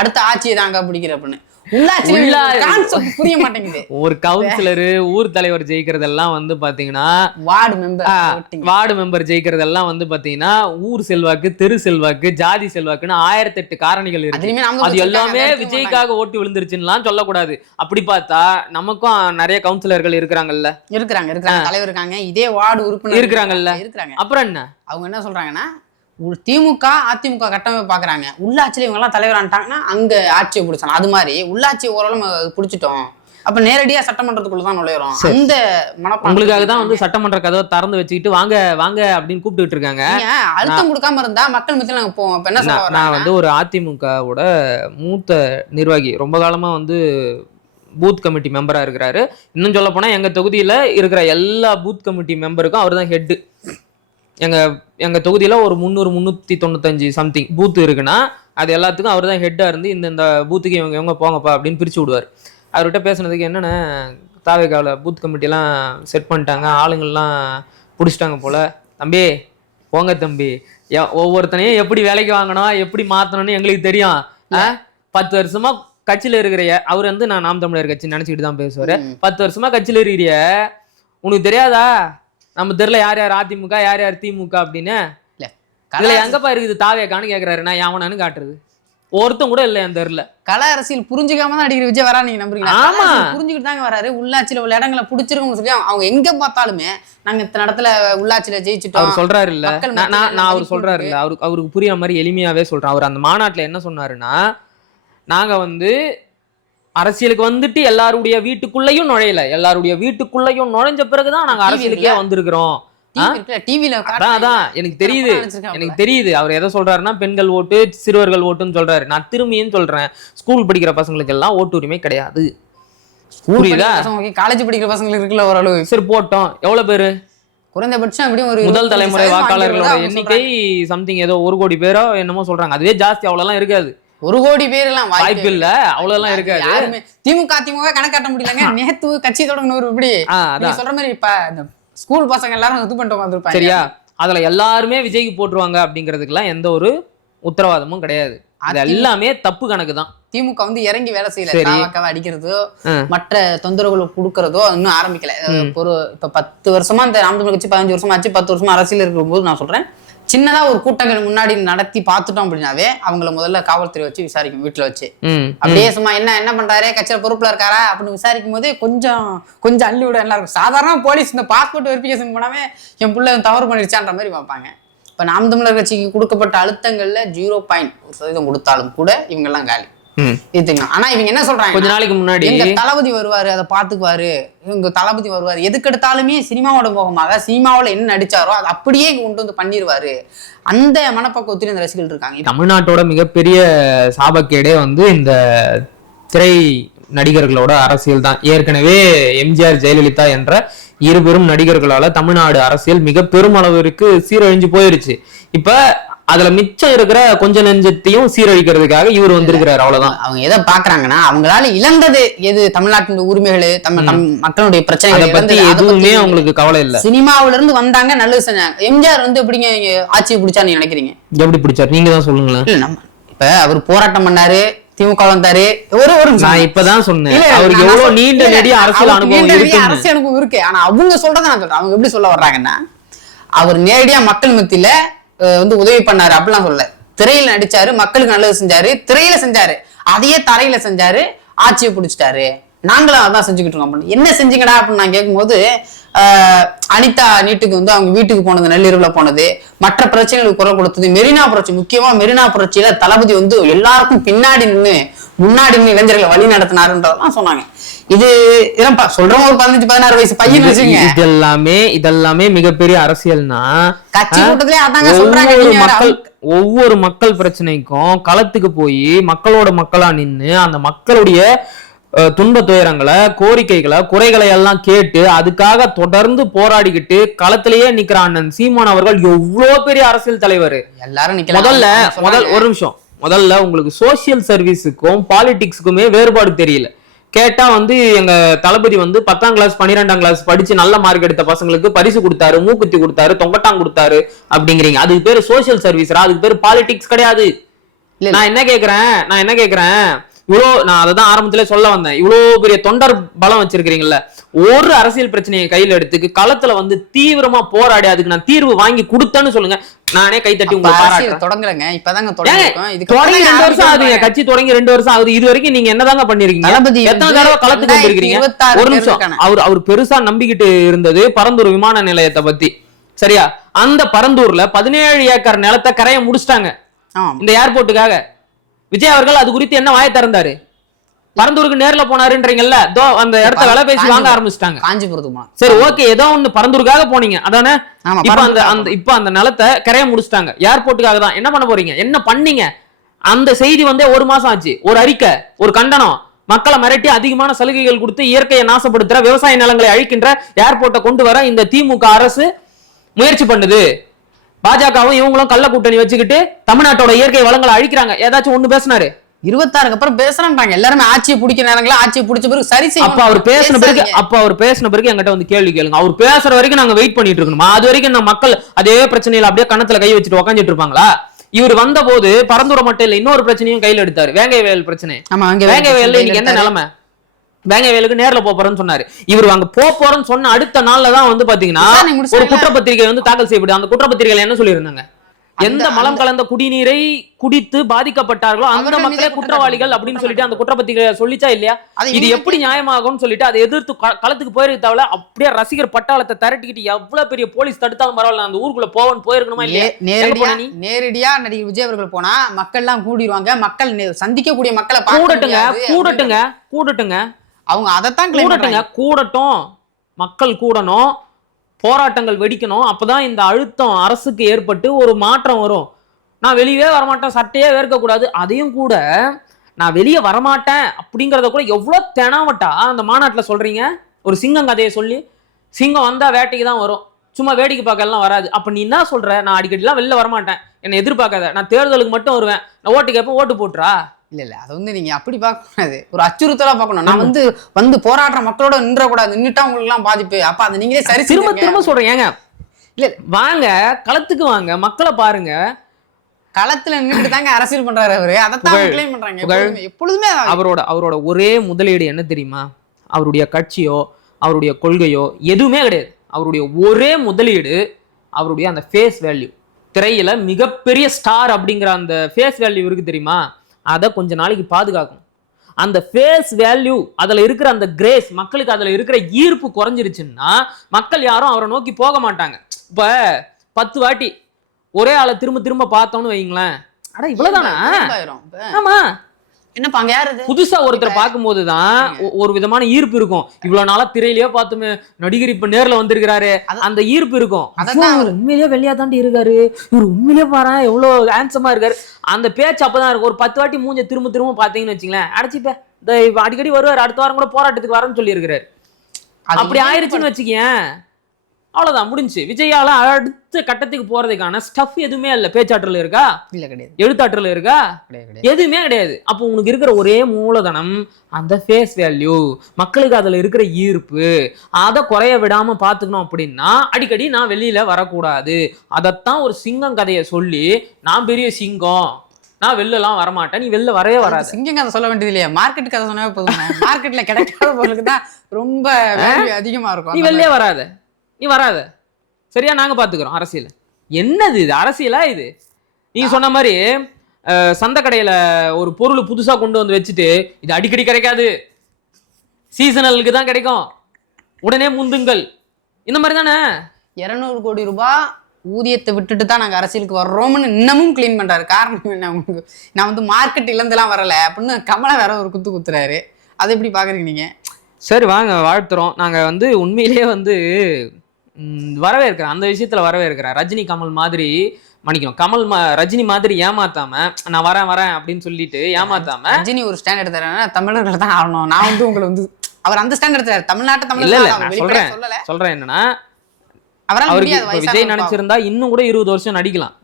அடுத்த ஆட்சியை தாங்க பிடிக்கிற அப்படின்னு. புரிய மாட்டேங்குது. ஒரு கவுன்சிலரு, ஊர் தலைவர் ஜெயிக்கிறதெல்லாம் பாத்தீங்கன்னா, வார்டு மெம்பர் ஜெயிக்கிறதெல்லாம் பாத்தீங்கன்னா ஊர் செல்வாக்கு, தெரு செல்வாக்கு, ஜாதி செல்வாக்குன்னு 1008 காரணிகள் இருக்கு. அது எல்லாமே விஜய்க்காக ஓட்டு விழுந்துருச்சுன்னு சொல்லக்கூடாது. அப்படி பார்த்தா நமக்கும் நிறைய கவுன்சிலர்கள் இருக்கிறாங்கல்ல, தலைவர் இருக்காங்க, இதே வார்டு உறுப்பினர் இருக்கிறாங்கல்ல. அப்புறம் என்ன அவங்க என்ன சொல்றாங்கன்னா, திமுக அதிமுக கட்டமைப்பு பாக்குறாங்க, உள்ளாட்சியில இவங்க எல்லாம் தலைவரான்ட்டாங்கன்னா அங்க ஆட்சியை பிடிச்சாங்க. அது மாதிரி உள்ளாட்சி ஓரளவு பிடிச்சிட்டோம், அப்ப நேரடியா சட்டமன்றத்துக்குள்ளதான் நுழையிறோம். அந்த உங்களுக்காக தான் சட்டமன்ற கதவை திறந்து வச்சுக்கிட்டு வாங்க வாங்க அப்படின்னு கூப்பிட்டு இருக்காங்க. அழுத்தம் கொடுக்காம இருந்தா மக்கள் மத்தியில நாங்க போவோம். என்ன சொல்ல, நான் ஒரு அதிமுகவோட மூத்த நிர்வாகி, ரொம்ப காலமா பூத் கமிட்டி மெம்பரா இருக்கிறாரு. இன்னும் சொல்ல போனா எங்க தொகுதியில இருக்கிற எல்லா பூத் கமிட்டி மெம்பருக்கும் அவர் தான் ஹெட். எங்க தொகுதியில ஒரு 300-395 சம்திங் பூத் இருக்குன்னா அது எல்லாத்துக்கும் அவர் தான் ஹெட்டா இருந்து இந்த பூத்துக்கு இவங்க போங்கப்பா அப்படின்னு பிரிச்சு விடுவார். அவர்கிட்ட பேசுனதுக்கு என்னென்ன, தாவேகாவில் பூத் கமிட்டிலாம் செட் பண்ணிட்டாங்க, ஆளுங்கள்லாம் பிடிச்சிட்டாங்க போல, தம்பி போங்க தம்பி, ஒவ்வொருத்தனையும் எப்படி வேலைக்கு வாங்கணும், எப்படி மாத்தணும்னு எங்களுக்கு தெரியும். 10 வருஷமா கட்சியில இருக்கிற அவர் நான் நாம் தமிழர் கட்சி நினைச்சுக்கிட்டு தான் பேசுவாரு. 10 வருஷமா கட்சியில இருக்கிற உனக்கு தெரியாதா நம்ம தெருல யார் யார் அதிமுக யார் யார் திமுக அப்படின்னு? இதுல எங்கப்பா இருக்குது தாவேகான்னு கேக்குறாரு. நான் யாவனான்னு காட்டுறது? ஒருத்தன் கூட இல்ல அந்த தெருல. கல அரசியல் புரிஞ்சுக்காம தான் அடிக்கிற விஜய் வரா, நீங்க நம்புறீங்களா? ஆமா, புரிஞ்சுக்கிட்டு தாங்க வராரு. உள்ளாட்சியில உள்ள இடங்களை பிடிச்சிருக்கும்னு சொல்லி அவங்க எங்க பார்த்தாலுமே நாங்க இத்தனை இடத்துல உள்ளாட்சியில ஜெயிச்சுட்டோம் அவர் சொல்றாரு இல்ல, நான் அவர் சொல்றாரு இல்ல, அவருக்கு புரியுற மாதிரி எளிமையாவே சொல்றேன். அவர் அந்த மாநாட்டுல என்ன சொன்னாருன்னா, நாங்க வந்து அரசியலுக்கு வந்துட்டு எல்லாருடைய வீட்டுக்குள்ளேயும் நுழையல, எல்லாருடைய வீட்டுக்குள்ளேயும் நுழைஞ்ச பிறகுதான் நாங்க அரசியலுக்கே வந்திருக்கிறோம். அதான் எனக்கு தெரியுது, எனக்கு தெரியுது அவர் எதை சொல்றாருன்னா பெண்கள் ஓட்டு சிறுவர்கள் ஓட்டுன்னு சொல்றாரு. நான் திரும்பியும் சொல்றேன், ஸ்கூல் படிக்கிற பசங்களுக்கு எல்லாம் ஓட்டு உரிமை கிடையாது. புரியுதா? காலேஜ் படிக்கிற பசங்களுக்கு இருக்குல்ல ஓரளவு. சரி போட்டோம், எவ்வளவு பேரு குறைந்தபட்சம் எப்படியும் ஒரு முதல் தலைமுறை வாக்காளர்களோட எண்ணிக்கை சம்திங் ஏதோ 1 கோடி பேரோ என்னமோ சொல்றாங்க. அதுவே ஜாஸ்தி, அவ்வளவு இருக்காது. 1 கோடி பேர் எல்லாம் வாய்ப்பு இல்ல, அவ்வளவுதான் இருக்காது. யாருமே திமுக கணக்காட்ட முடியலங்க. நேத்து கட்சி தொடங்கினவர் இப்படி சொல்ற மாதிரி இப்ப ஸ்கூல் பசங்க எல்லாரும் இது பண்ணிட்டு வந்திருப்பாங்க. சரியா? அதுல எல்லாருமே விஜய்க்கு போட்டுருவாங்க அப்படிங்கிறதுக்கெல்லாம் எந்த ஒரு உத்தரவாதமும் கிடையாது. அது எல்லாமே தப்பு கணக்கு தான். திமுக வந்து இறங்கி வேலை செய்யல, அடிக்கிறதோ மற்ற தொந்தரவுகளை கொடுக்கறதோ இன்னும் ஆரம்பிக்கல. ஒரு இப்ப 10 வருஷமா இந்த நாம் தமிழர் கட்சி 15 வருஷமா ஆச்சு, 10 வருஷமா அரசியல் இருக்கும் போது நான் சொல்றேன், சின்னதா ஒரு கூட்டங்கள் முன்னாடி நடத்தி பார்த்துட்டோம் அப்படின்னாவே அவங்கள முதல்ல காவல்துறை வச்சு விசாரிக்கும், வீட்டுல வச்சு. அப்படியே சும்மா என்ன பண்றாரு, கட்சியில பொறுப்புல இருக்காரா அப்படின்னு விசாரிக்கும் போது கொஞ்சம் அள்ளி விட நல்லா இருக்கும். சாதாரண போலீஸ் இந்த பாஸ்போர்ட் வெரிஃபிகேஷன் பண்ணாவே என் பிள்ளை தவறு பண்ணிருச்சான்ற மாதிரி பார்ப்பாங்க. இப்ப நாம் தமிழர் கட்சிக்கு கொடுக்கப்பட்ட அழுத்தங்கள்ல 0.1% கொடுத்தாலும் கூட இவங்க எல்லாம் காலி. ஆனா இவங்க என்ன சொல்றாங்க, கொஞ்ச நாளைக்கு முன்னாடி எங்க தளபதி வருவாரு, அதை பாத்துக்குவாரு, இவங்க தளபதி வருவாரு, எதுக்கு எடுத்தாலுமே சினிமாவோட முகமாக சினிமாவில என்ன நடிச்சாரோ அதை அப்படியே கொண்டு வந்து பண்ணிடுவாரு. அந்த மனப்பக்குவத்தில் இந்த ரசிகர்கள் இருக்காங்க. தமிழ்நாட்டோட மிகப்பெரிய சாபக்கேடே வந்து இந்த திரை நடிகர்களோட அரசியல் தான். ஏற்கனவே எம்ஜிஆர் ஜெயலலிதா என்ற 2 பெரும் நடிகர்களால தமிழ்நாடு அரசியல் மிக பெரும் அளவிற்கு சீரழிஞ்சு போயிருச்சு. இப்ப அதுல மிச்சம் இருக்கிற கொஞ்ச நெஞ்சத்தையும் சீரழிக்கிறதுக்காக இவர் வந்திருக்கிறார், அவ்வளவுதான். அவங்க எதை பாக்குறாங்கன்னா, அவங்களால இழந்தது எது, தமிழ்நாட்டின் உரிமைகள், மக்களுடைய பிரச்சனைகளை பத்தி எதுவுமே அவங்களுக்கு கவலை இல்ல. சினிமாவில இருந்து வந்தாங்க, நல்லது செஞ்சாங்க. எம்ஜிஆர் வந்து எப்படிங்க ஆட்சியை பிடிச்சா நீங்க நினைக்கிறீங்க? எப்படி பிடிச்சாரு நீங்க தான் சொல்லுங்களேன். இல்ல நம்ம இப்ப அவர் போராட்டம் பண்ணாரு, திமுக வந்தாரு. ஒரு நான் இப்பதான் சொன்னேன், அவருக்கு எவ்வளவு நீண்ட நெடிய அரசியல் அனுபவம் இருக்கு. ஆனா அவங்க சொல்றதை நான் சொல்றேன். அவங்க எப்படி சொல்ல வர்றாங்கன்னா, அவர் நேரடியா மக்கள் மத்தியில வந்து உதவி பண்ணாரு அப்படிலாம் சொல்ல. திரையில நடிச்சாரு, மக்களுக்கு நல்லது செஞ்சாரு, திரையில செஞ்சாரு, அதையே தரையில செஞ்சாரு, ஆட்சியை பிடிச்சிட்டாரு, நாங்களும் அதான் செஞ்சுக்கிட்டு இருக்கோம். என்ன செஞ்சீங்கடா அப்படின்னு நான் கேட்கும்போது, அனிதா நீட்டுக்கு வந்து அவங்க வீட்டுக்கு போனது, நள்ளிரவுல போனது, மற்ற பிரச்சனைகளுக்கு குரல் கொடுத்தது, மெரினா புரட்சி, முக்கியமா மெரினா புரட்சியில தளபதி வந்து எல்லாருக்கும் பின்னாடி நின்று முன்னாடி நின்று இளைஞர்களை வழி நடத்தினாருன்றதெல்லாம் சொன்னாங்க. இது சொல்றவங்க ஒரு 15-16 வயசு பையன் வச்சுங்க. இதெல்லாமே மிகப்பெரிய அரசியல்னா, கட்சி கூட்டத்திலே அதாங்க சொல்றாங்க. ஒவ்வொரு மக்கள் பிரச்சனைக்கும் களத்துக்கு போய் மக்களா நின்று அந்த மக்களுடைய துன்ப துயரங்களை, கோரிக்கைகளை, குறைகளை எல்லாம் கேட்டு அதுக்காக தொடர்ந்து போராடிக்கிட்டு களத்திலேயே நிக்கிற அண்ணன் சீமான் அவர்கள் எவ்வளவு பெரிய அரசியல் தலைவர். எல்லாரும் ஒரு நிமிஷம், முதல்ல உங்களுக்கு சோசியல் சர்வீஸுக்கும் பாலிடிக்ஸுக்குமே வேறுபாடு தெரியல. கேட்டா வந்து எங்க தளபதி வந்து 10ஆம் கிளாஸ் 12ஆம் கிளாஸ் படிச்சு நல்ல மார்க் எடுத்த பசங்களுக்கு பரிசு கொடுத்தாரு, மூக்குத்தி கொடுத்தாரு, தொங்கட்டாங் கொடுத்தாரு அப்படிங்கிறீங்க. அதுக்கு பேரு சோசியல் சர்வீஸரா? அதுக்கு பேரு பாலிடிக்ஸ் கிடையாது. நான் என்ன கேக்குறேன், நான் அதான் ஆரம்பத்திலே சொல்ல வந்தேன், இவ்வளவு பெரிய தொண்டர் பலம் வச்சிருக்கீங்கல்ல, ஒரு அரசியல் பிரச்சனையை கையில எடுத்துக்கு களத்துல வந்து தீவிரமா போராடி அதுக்கு நான் தீர்வு வாங்கி கொடுத்தேன்னு சொல்லுங்க, நானே கைத்தட்டி உங்களுக்கு பாராட்டுறேன். தொடங்குறேங்க, இப்பதாங்க தொடங்கி 2 வருஷம் ஆகுதுங்க, கட்சி தொடங்கி 2 வருஷம் ஆகுது. இது வரைக்கும் நீங்க என்னதாங்க பண்ணிருக்கீங்க? எத்தனை தடவை களத்துக்கு வந்திருக்கீங்க? ஒரு நிமிஷம், அவர் பெருசா நம்பிக்கிட்டு இருந்தது பரந்தூர் விமான நிலையத்தை பத்தி, சரியா? அந்த பரந்தூர்ல 17 ஏக்கர் நிலத்தை கரைய முடிச்சிட்டாங்க இந்த ஏர்போர்ட்டுக்காக. விஜய் அவர்கள் அது குறித்து என்ன வாயை திறந்தாரு? பரந்தூருக்கு நேர்ல போனாருன்றீங்கல்ல, அந்த இடத்த விலை பேசி வாங்க ஆரம்பிச்சிட்டாங்க. காஞ்சிபுரத்துக்கு சரி, ஓகே, ஏதோ ஒண்ணு பரந்தூருக்காக போனீங்க அதானே? இப்ப அந்த நிலத்தை கரைய முடிச்சிட்டாங்க ஏர்போர்ட்டுக்காக தான். என்ன பண்ண போறீங்க? என்ன பண்ணீங்க? அந்த செய்தி வந்து 1 மாசம் ஆச்சு. ஒரு அறிக்கை, ஒரு கண்டனம், மக்களை மிரட்டி அதிகமான சலுகைகள் கொடுத்து இயற்கையை நாசப்படுத்துற, விவசாய நிலங்களை அழிக்கின்ற ஏர்போர்ட்டை கொண்டு வர இந்த திமுக அரசு முயற்சி பண்ணுது. பாஜகவும் இவங்களும் கள்ள கூட்டணி வச்சுக்கிட்டு தமிழ்நாட்டோட இயற்கை வளங்களை அழிக்கிறாங்க. ஏதாச்சும் ஒண்ணு பேசினாரு? 26க்கு அப்புறம் பேசுறாங்க. எல்லாருமே ஆட்சியை பிடிக்கிற நேரங்கள ஆட்சியை பிடிச்ச பிறகு சரி செய்யும். அப்ப அவர் பேசின பிறகு என்கிட்ட வந்து கேள்வி கேளுங்க. அவர் பேசுற வரைக்கும் நாங்க வெயிட் பண்ணிட்டு இருக்கணுமா? அது வரைக்கும் நம்ம மக்கள் அதே பிரச்சனையில அப்படியே கணத்துல கை வச்சுட்டு உட்காந்துட்டு இருப்பாங்களா? இவர் வந்த போது பரந்தூர மட்டும் இல்ல, இன்னொரு பிரச்சனையும் கையில எடுத்தாரு, வேங்கை வயல் பிரச்சனை. வேங்கை வயல்ல இன்னைக்கு என்ன நிலைமை? வேங்கை வயலுக்கு நேர்ல போறேன்னு சொன்னாரு. இவர் அங்க போறேன்னு சொன்ன அடுத்த நாள்ல தான் வந்து பாத்தீங்கன்னா ஒரு குற்றப்பத்திரிகை வந்து தாக்கல் செய்யப்படும். அந்த குற்றப்பத்திரிகையில என்ன சொல்லியிருந்தாங்க? எந்த மலம் கலந்த குடிநீரை குடித்து பாதிக்கப்பட்டார்களோ அந்த மக்களே குற்றவாளிகள் அப்படின்னு சொல்லிட்டு அந்த குற்றப்பத்திரிகை சொல்லிச்சா இல்லையா? இது எப்படி நியாயமாகும்னு சொல்லிட்டு அதை எதிர்த்து களத்துக்கு போயிருக்கு தவிர அப்படியே ரசிகர் பட்டாளத்தை திரட்டிக்கிட்டு எவ்வளவு பெரிய போலீஸ் தடுத்தாலும் பரவாயில்ல அந்த ஊருக்குள்ள போயிருக்கணுமா இல்லையா? நேரடியா நடிகர் விஜய் அவர்கள் போனா மக்கள் எல்லாம் கூடிடுவாங்க, மக்கள் சந்திக்கக்கூடிய மக்களை கூடட்டுங்க அவங்க அதைத்தான் கூடட்டும், மக்கள் கூடணும், போராட்டங்கள் வெடிக்கணும். அப்பதான் இந்த அழுத்தம் அரசுக்கு ஏற்பட்டு ஒரு மாற்றம் வரும். நான் வெளியவே வரமாட்டேன், சட்டையே வேர்க்க கூடாது, அதையும் கூட நான் வெளியே வரமாட்டேன் அப்படிங்கறத கூட எவ்வளவு தெனாவட்டா அந்த மாநாட்டுல சொல்றீங்க. ஒரு சிங்கம் கதையை சொல்லி சிங்கம் வந்தா வேட்டைக்கு தான் வரும், சும்மா வேடிக்கை பார்க்கலாம் வராது. அப்ப நீ என்ன சொல்ற? நான் அடிக்கடிலாம் வெளில வரமாட்டேன், என்னை எதிர்பார்க்காத, நான் தேர்தலுக்கு மட்டும் வருவேன், நான் ஓட்டு கேட்பேன், ஓட்டு போட்டுறா. இல்ல அது வந்து நீங்க அப்படி பார்க்கக்கூடாது, ஒரு அச்சுறுத்தலா பார்க்கணும். நான் வந்து போராடுற மக்களோட நின்ற கூடாது, நின்னுட்டா உங்களுக்கு எல்லாம் பாதிப்பு. அப்ப அதை நீங்களே சரி திரும்ப சொல்றேன். ஏங்க இல்ல வாங்க களத்துக்கு வாங்க, மக்களை பாருங்க. களத்துல நின்றுட்டு தாங்க அரசியல் பண்றாரு அவரு, அதைத்தான் கிளைம் பண்றாங்க எப்பொழுதுமே. அவரோட ஒரே முதலீடு என்ன தெரியுமா? அவருடைய கட்சியோ அவருடைய கொள்கையோ எதுவுமே கிடையாது. அவருடைய ஒரே முதலீடு அவருடைய அந்த ஃபேஸ் வேல்யூ. திரையில மிகப்பெரிய ஸ்டார் அப்படிங்கிற அந்த ஃபேஸ் வேல்யூ இருக்கு தெரியுமா? அதை கொஞ்ச நாளைக்கு பாதுகாக்கணும். அந்த ஃபேஸ் வேல்யூ, அதுல இருக்கிற அந்த கிரேஸ், மக்களுக்கு அதுல இருக்கிற ஈர்ப்பு குறைஞ்சிருச்சுன்னா மக்கள் யாரும் அவரை நோக்கி போக மாட்டாங்க. இப்ப 10 வாட்டி ஒரே ஆளை திரும்ப திரும்ப பார்த்தோம்னு வைங்களேன், அட இவ்வளவுதானா? ஆமா, என்னப்பா அங்க யாரு புதுசா ஒருத்தரை பார்க்கும்போதுதான் ஒரு விதமான ஈர்ப்பு இருக்கும். இவ்வளவு நாளா திரையிலேயே பார்த்துமே நடிகர் இப்ப நேர்ல வந்திருக்கிறாரு, அந்த ஈர்ப்பு இருக்கும். உண்மையிலேயே வெள்ளையா தாண்டி இருக்காரு, இவர் உண்மையிலேயே பாரு எவ்வளவு ஹேண்ட்ஸமா இருக்காரு, அந்த பேச்சு அப்பதான் இருக்கும். ஒரு 10 வாட்டி மூஞ்ச திரும்ப திரும்ப பாத்தீங்கன்னு வச்சுங்களேன், அடைச்சிப்ப இந்த அடிக்கடி வருவார், அடுத்த வாரம் கூட போராட்டத்துக்கு வரேன்னு சொல்லி இருக்கிறாரு. அப்படி ஆயிருச்சுன்னு வச்சுக்கேன், அவ்வளவுதான் முடிஞ்சு. விஜயால அடுத்த கட்டத்துக்கு போறதுக்கான ஸ்டஃப் எதுவுமே இல்ல. பேச்சாற்றல் இருக்கா? இல்ல கிடையாது. எழுத்தாற்றல் இருக்கா? எதுவுமே கிடையாது. அப்போ உனக்கு இருக்கிற ஒரே மூலதனம் அந்த ஃபேஸ் வேல்யூ, மக்களுக்கு அதுல இருக்கிற ஈர்ப்பு. அதை குறைய விடாம பாத்துக்கணும். அப்படின்னா அடிக்கடி நான் வெளியில வரக்கூடாது. அதைத்தான் ஒரு சிங்கம் கதையை சொல்லி, நான் பெரிய சிங்கம், நான் வெளிலலாம் வரமாட்டேன், நீ வெளில வரவே வராது. சிங்கம் கதை சொல்ல வேண்டியது இல்லையா? மார்க்கெட் கதை சொன்னாவே போதும். மார்க்கெட்ல கிடைக்காத பொருளுக்கு தான் ரொம்ப அதிகமா இருக்கும். நீ வெளிலே வராத, நீ வராத, சரியா, நாங்க பாத்துக்கிறோம். அரசியல் என்னது இது? அரசியலா இது? நீங்க சொன்ன மாதிரி சந்த கடையில ஒரு பொருள் புதுசா கொண்டு வந்து வச்சுட்டு, இது அடிக்கடி கிடைக்காது, சீசனலுக்கு தான் கிடைக்கும், உடனே முந்துங்கள், இந்த மாதிரி தானே. 200 கோடி ரூபாய் ஊதியத்தை விட்டுட்டு தான் நாங்க அரசியலுக்கு வர்றோம்னு இன்னமும் கிளீன் பண்றாரு. காரணம் என்ன? உங்களுக்கு நான் வந்து மார்க்கெட் இழந்துலாம் வரல அப்படின்னு கமலா வேற ஒரு குத்துறாரு. அதை எப்படி பாக்குறீங்க நீங்க? சரி வாங்க, வாழ்த்துறோம். நாங்க வந்து உண்மையிலேயே வந்து வரவேற்கிறேன், அந்த விஷயத்துல வரவேற்கிறேன். ரஜினி கமல் மாதிரி மன்னிக்கணும், ரஜினி மாதிரி ஏமாத்தாம, நான் வரேன் அப்படின்னு சொல்லிட்டு ஏமாத்தாம. ரஜினி ஒரு ஸ்டாண்ட் எடுத்தாருன்னா தமிழர்கள் தான் ஆகணும். நான் வந்து உங்களை வந்து அவர் அந்த ஸ்டாண்ட் எடுத்தாரு, தமிழ்நாட்டை சொல்றேன் என்னன்னா, அவருக்கு விஜய் நினைச்சிருந்தா இன்னும் கூட 20 வருஷம் நடிக்கலாம்,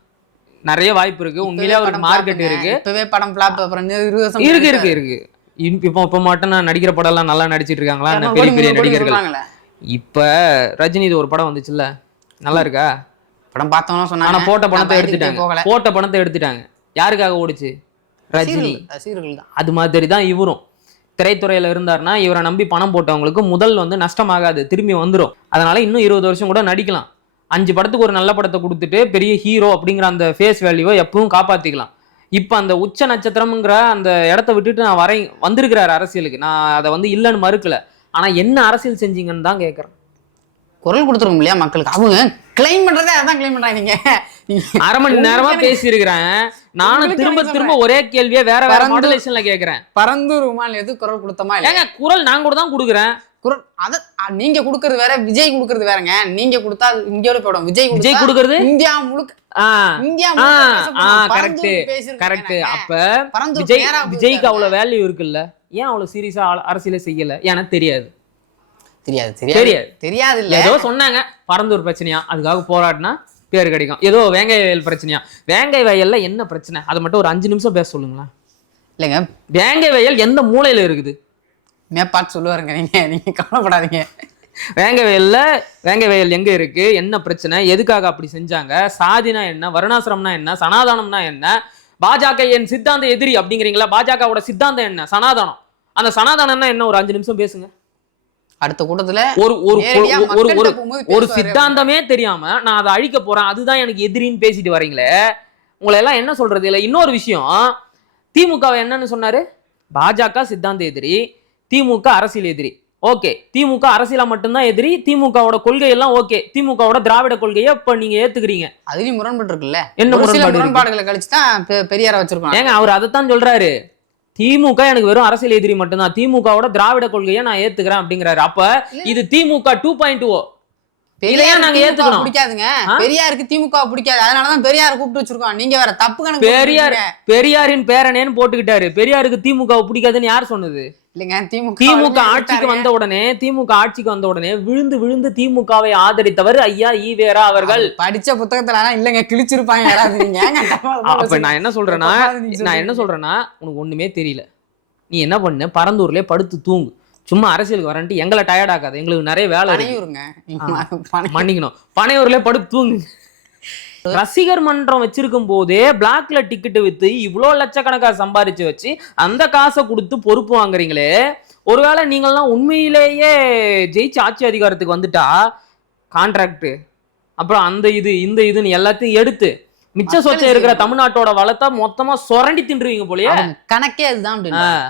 நிறைய வாய்ப்பு இருக்கு. உண்மையிலேயே அவருக்கு மார்க்கெட் இருக்கு. இப்பவே படம் ஃபிளாப், அப்புறம் 20 வருஷம் இருக்கு. இப்ப மட்டும் நான் நடிக்கிற படம் எல்லாம் நல்லா நடிச்சிட்டு இருக்காங்களா பெரிய பெரிய நடிகர்கள்? இப்ப ரஜினி இது ஒரு படம் வந்துச்சுல்ல, நல்லா இருக்கா? படம் பார்த்தோம்னா சொன்னாங்க, ஆனா போட்ட பணத்தை எடுத்துட்டாங்க. யாருக்காக ஓடிச்சு? ரஜினி. அது மாதிரி தான் இவரும் திரைத்துறையில இருந்தாருன்னா, இவரை நம்பி பணம் போட்டவங்களுக்கு முதல் வந்து நஷ்டமாகாது, திரும்பி வந்துடும். அதனால இன்னும் 20 வருஷம் கூட நடிக்கலாம். 5 படத்துக்கு ஒரு நல்ல படத்தை கொடுத்துட்டு பெரிய ஹீரோ அப்படிங்கிற அந்த ஃபேஸ் வேல்யூவை எப்பவும் காப்பாத்திக்கலாம். இப்ப அந்த உச்ச நட்சத்திரம்ங்கிற அந்த இடத்த விட்டுட்டு நான் வந்திருக்கிறாரு அரசியலுக்கு. நான் அதை வந்து இல்லைன்னு மறுக்கல, ஆனா என்ன அரசியல் செஞ்சீங்கன்னு தான் கேட்கறேன். குரல் கொடுத்துருக்கோம் இல்லையா மக்களுக்கு? அவங்க கிளைம் பண்றதே அதான் கிளைம் பண்றாங்க. நீங்க அரை மணி நேரமா பேசியிருக்கிறேன், நானும் திரும்ப ஒரே கேள்வியை வேற மாடுலேஷன்ல கேட்கிறேன். பரந்தூர் உமால் எது குரல் கொடுத்தமா? ஏங்க குரல் நான் கூட தான் கொடுக்குறேன். குரல் அத நீங்க கொடுக்கறது வேற, விஜய் கொடுக்கறது வேறங்க. நீங்க கொடுத்தா இந்தியாவோட போடும், விஜய் கொடுக்கறது இந்தியா முழுக்க. கரெக்ட். அப்ப விஜய்க்கு அவ்வளவு வேல்யூ இருக்குல்ல, ஏன் அவ்வளவு சீரியஸா அரசியல செய்யல? எனக்கு தெரியாது. ஏதோ சொன்னாங்க பரந்தூர் பிரச்சனையா, அதுக்காக போராடினா பேர் கிடைக்கும். ஏதோ வேங்கை வயல் பிரச்சனையா, வேங்கை வயல்ல என்ன பிரச்சனை அதை மட்டும் ஒரு 5 நிமிஷம் பேச சொல்லுங்களா? இல்லைங்க, வேங்கை வயல் எந்த மூலையில இருக்குது? மேப்பாட்டு சொல்லுவாருங்க, நீங்க கவலைப்படாதீங்க. வேங்கை வயல் எங்க இருக்கு, என்ன பிரச்சனை, எதுக்காக அப்படி செஞ்சாங்க, சாதினா என்ன, வருணாசிரம்னா என்ன, சனாதானம்னா என்ன, பாஜக என் சித்தாந்த எதிரி அப்படிங்கிறீங்களா, பாஜகவோட சித்தாந்தம் என்ன, சனாதானம். அந்த சனாதானம்னா என்ன ஒரு 5 நிமிஷம் பேசுங்க. அடுத்த கூட்டத்துல ஒரு சித்தாந்தமே தெரியாம நான் அதை அழிக்க போறேன், அதுதான் எனக்கு எதிரின்னு பேசிட்டு வரீங்களே, உங்களை எல்லாம் என்ன சொல்றது இல்ல. இன்னொரு விஷயம், திமுகவை என்னன்னு சொன்னாரு, பாஜக சித்தாந்த எதிரி, திமுக அரசியல் எதிரி. ஓகே, திமுக அரசியலா மட்டும்தான் எதிரி, திமுகவோட கொள்கை எல்லாம் ஓகே, திமுகவோட திராவிட கொள்கையை இப்ப நீங்க ஏத்துக்கிறீங்க. அதுலயும் முரண்பட்டு இருக்குல்ல, என்ன முரண்பாடுகளை கழிச்சுதான் பெரியார வச்சிருக்கோம். ஏங்க அவர் அதைத்தான் சொல்றாரு, திமுக எனக்கு வெறும் அரசியல் எதிரி மட்டும்தான், திமுகவோட திராவிட கொள்கையை நான் ஏத்துக்கிறேன் அப்படிங்கிறாரு. அப்ப இது திமுக 2.0. பெரியார் நாங்க ஏத்துக்கணும் பிடிக்காதுங்க, பெரியாருக்கு திமுக பிடிக்காது, அதனாலதான் பெரியார் கூப்பிட்டு வச்சிருக்கோம். நீங்க வேற தப்பு கணக்கு. பெரியாரின் பேரனேன்னு போட்டுக்கிட்டாரு. பெரியாருக்கு திமுக பிடிக்காதுன்னு யார் சொன்னது? இல்லைங்க, திமுக ஆட்சிக்கு வந்த உடனே விழுந்து விழுந்து திமுகவை ஆதரித்தவர் ஐயா ஈவேரா அவர்கள். படிச்ச புத்தகத்துல இல்லங்க கிழிச்சிருப்பாங்க யாராவது. அப்ப நான் என்ன சொல்றேன்னா உனக்கு ஒண்ணுமே தெரியல. நீ என்ன பண்ணு, பரந்தூர்லயே படுத்து தூங்கு. சும்மா அரசியலுக்கு வரன்ட்டு எங்களை டயர்ட் ஆகாது, எங்களுக்கு நிறைய வேலை மன்னிக்கணும். பனையூர்ல படுத்து தூங்கு. ரசிகர் மன்றம் வச்சிருக்கும் போதே பிளாக்ல டிக்கெட் வித்து இவ்வளோ லட்சக்கணக்கா சம்பாரிச்சு வச்சு அந்த காசை கொடுத்து பொறுப்பு வாங்குறீங்களே, ஒருவேளை நீங்கள்லாம் உண்மையிலேயே ஜெயிச்சு ஆட்சி அதிகாரத்துக்கு வந்துட்டா கான்ட்ராக்ட் அப்புறம் அந்த இந்த இதுன்னு எல்லாத்தையும் எடுத்து மிச்ச சொச்சம் இருக்கிற தமிழ்நாட்டோட வளத்தை மொத்தமா சொரண்டி தின்றுவீங்க போலயே. கணக்கே அதுதான்.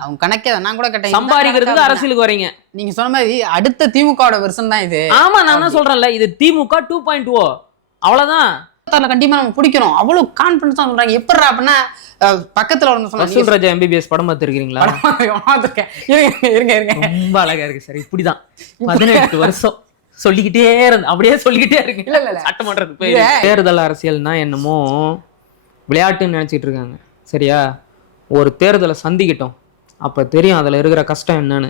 அவங்க கணக்கே நான் கூட கேட்டேன், சம்பாதிக்கிறதுக்கு அரசியலுக்கு வரீங்க. நீங்க சொன்ன மாதிரி அடுத்த திமுகவோட வெர்ஷன் தான் இது. ஆமா, நான் தான் சொல்றேன்ல, இது திமுக 2.0 அவ்வளவுதான். கண்டிப்பா நம்ம பிடிக்கணும், அவ்வளவு கான்பிடன்ஸ் தான் சொல்றாங்க. எப்படி அப்படின்னா பக்கத்துல வந்து வசூல் ராஜா MBBS படம் பார்த்துருக்கீங்களா? ரொம்ப அழகா இருக்கு சார். இப்படிதான் 18 வருஷம் சொல்லிக்கிட்டே அப்படியே சொல்லிக்கிட்டே இருக்கு. சட்டமன்றத்துக்கு தேர்தல் அரசியல்னா என்னமோ விளையாட்டுன்னு நினைச்சிட்டு இருக்காங்க. சரியா, ஒரு தேர்தலை சந்திக்கிட்டோம், அப்ப தெரியும் அதுல இருக்கிற கஷ்டம் என்னன்னு.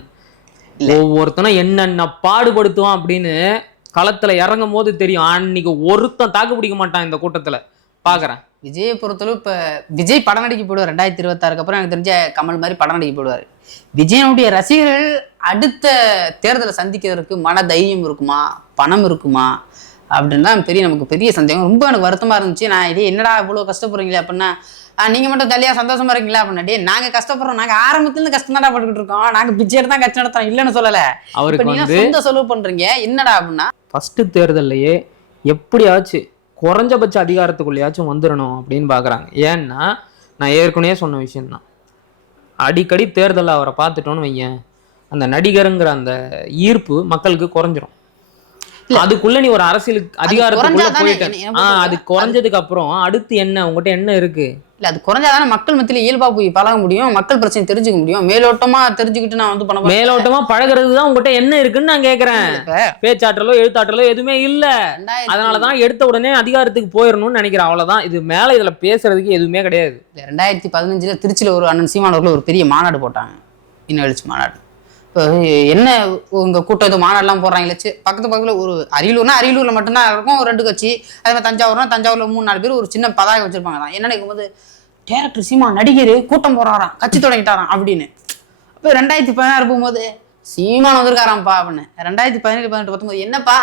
ஒவ்வொருத்தனும் என்னென்ன பாடுபடுத்துவான் அப்படின்னு களத்துல இறங்கும் போது தெரியும். அன்னைக்கு ஒருத்தன் தாக்கு பிடிக்க மாட்டான் இந்த கூட்டத்துல பாக்குறேன். விஜயை பொறுத்தளவு இப்ப விஜய் படம் நடிக்க போடுவார் 2026 அப்புறம். எனக்கு தெரிஞ்ச கமல் மாதிரி படம் நடிக்க போடுவார். விஜயனுடைய ரசிகர்கள் அடுத்த தேர்தலை சந்திக்கிறதுக்கு மன தைரியம் இருக்குமா, பணம் இருக்குமா அப்படின்னா நமக்கு பெரிய சந்தேகம். ரொம்ப எனக்கு வருத்தமா இருந்துச்சு. நான் இதே என்னடா இவ்வளவு கஷ்டப்படுறீங்களே அப்படின்னா, நீங்க மட்டும் தனியா சந்தோஷமா இருக்கீங்களா அப்படின்னா, நாங்க கஷ்டப்படுறோம், நாங்க ஆரம்பத்துல இருந்து கஷ்டம் தான் பட்டுக்கிட்டு இருக்கோம், நாங்க பிஜேட் தான் கட்சி நடத்துறோம் இல்லைன்னு சொல்லல. அவருக்கு நீங்க சொந்த செலவு பண்றீங்க என்னடா அப்படின்னா, ஃபர்ஸ்ட் தேர்தல்லையே எப்படியாச்சு குறைஞ்சபட்ச அதிகாரத்துக்குள்ளேயாச்சும் வந்துடணும் அப்படின்னு பாக்குறாங்க. ஏன்னா நான் ஏற்கனவே சொன்ன விஷயம் தான், அடிக்கடி தேர்தலில் அவரை பார்த்துட்டோன்னு வையன், அந்த நடிகருங்கிற அந்த ஈர்ப்பு மக்களுக்கு குறைஞ்சிரும். அதுக்குள்ள நீ ஒரு அரசியலுக்கு அதிகாரத்துக்குள்ள போயிட்ட, அது குறைஞ்சதுக்கு அப்புறம் அடுத்து என்ன உங்ககிட்ட என்ன இருக்கு? இல்ல அது குறைஞ்சாதானே மக்கள் மத்தியில இயல்பா போய் பழக முடியும், மக்கள் பிரச்சனை தெரிஞ்சுக்க முடியும். மேலோட்டமா தெரிஞ்சுக்கிட்டு நான் வந்து பண்ண மேலோட்டமா பழகிறதுதான் உங்ககிட்ட என்ன இருக்குன்னு நான் கேக்குறேன். பேச்சாற்றலோ எழுத்தாற்றலோ எதுவுமே இல்ல, அதனாலதான் எடுத்த உடனே அதிகாரத்துக்கு போயிடணும்னு நினைக்கிறேன். அவ்வளவுதான். இது மேல இதுல பேசுறதுக்கு எதுவுமே கிடையாது. 2015 திருச்சியில ஒரு அண்ணன் சீமான் அவர்கள் ஒரு பெரிய மாநாடு போட்டாங்க, இன்னும் எழுச்சி மாநாடு. இப்போ என்ன உங்க கூட்டம் இது மாநாடுலாம் போடுறாங்களே, பக்கத்துல ஒரு அரியலூர்ல மட்டும்தான் இருக்கும் ஒரு 2 கட்சி. அதே மாதிரி தஞ்சாவூர்ல 3-4 பேர் ஒரு சின்ன பதாகை வச்சிருப்பாங்க தான். என்ன நினைக்கும் போது டேரக்டர் சீமான் நடிகர் கூட்டம் போறாராம், கட்சி தொடங்கிட்டாராம் அப்படின்னு. அப்போ 2016 போகும்போது சீமான் வந்திருக்காராம்ப்பா அப்படின்னு. 2017, 18, 19 என்னப்பா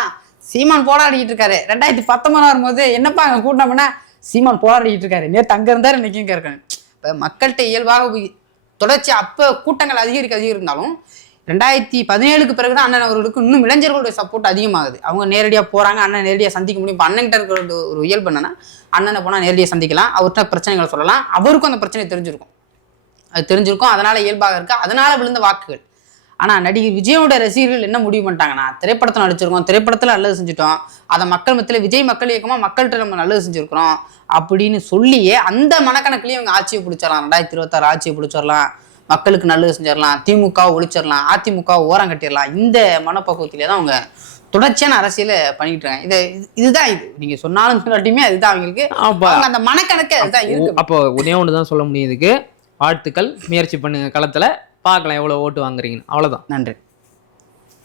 சீமான் போராடிக்கிட்டு இருக்காரு. 2019 வரும்போது என்னப்பா அங்கே கூட்டம்னா சீமான் போராடிக்கிட்டு இருக்காரு, நேற்று அங்கே இருந்தாரு இன்னைக்கு இங்கே இருக்காரு. இப்போ மக்கள்கிட்ட இயல்பாக தொடர்ச்சி அப்போ கூட்டங்கள் அதிகரிந்தாலும் 2017க்கு பிறகுதான் அண்ணன் அவர்களுக்கு இன்னும் இளைஞர்களுடைய சப்போர்ட் அதிகமாகுது. அவங்க நேரடியாக போறாங்க, அண்ணன் நேரடியாக சந்திக்க முடியும். இப்போ அண்ணன்கிட்ட இருக்கிற ஒரு இயல்பு என்னன்னா, அண்ணனை போனால் நேரடியாக சந்திக்கலாம், அவர்கிட்ட பிரச்சனைகளை சொல்லலாம், அவருக்கும் அந்த பிரச்சனை தெரிஞ்சிருக்கும். அதனால இயல்பாக இருக்கு, அதனால விழுந்த வாக்குகள். ஆனால் நடிகர் விஜயோட ரசிகர்கள் என்ன முடிவு பண்ணிட்டாங்கன்னா, திரைப்படத்தில் நடிச்சிருக்கோம், திரைப்படத்தில் நல்லது செஞ்சுட்டோம், அதை மக்கள் மத்தியில் விஜய் மக்கள் இயக்கமாக மக்கள்கிட்ட நம்ம நல்லது செஞ்சுருக்கிறோம் அப்படின்னு சொல்லியே அந்த மனக்கணக்குலேயே அவங்க ஆட்சியை பிடிச்சிடலாம். 2026 ஆட்சியை பிடிச்சிடலாம், மக்களுக்கு நல்லது செஞ்சிடலாம், திமுக ஒழிச்சிடலாம், அதிமுக ஓரம் கட்டிடலாம். இந்த மனப்பக்குவத்திலே தான் அவங்க தொடர்ச்சியான அரசியலை பண்ணிட்டு இருக்காங்க. இதுதான் இது நீங்க சொன்னாலும் சொல்லாட்டியுமே அதுதான் அவங்களுக்கு அந்த மனக்கணக்கு அதுதான் இருக்கு. அப்போ ஒண்ணுதான் சொல்ல முடியும், இதுக்கு வாழ்த்துக்கள், முயற்சி பண்ணுங்க, களத்துல பார்க்கலாம் எவ்வளவு ஓட்டு வாங்குறீங்கன்னு. அவ்வளவுதான். நன்றி.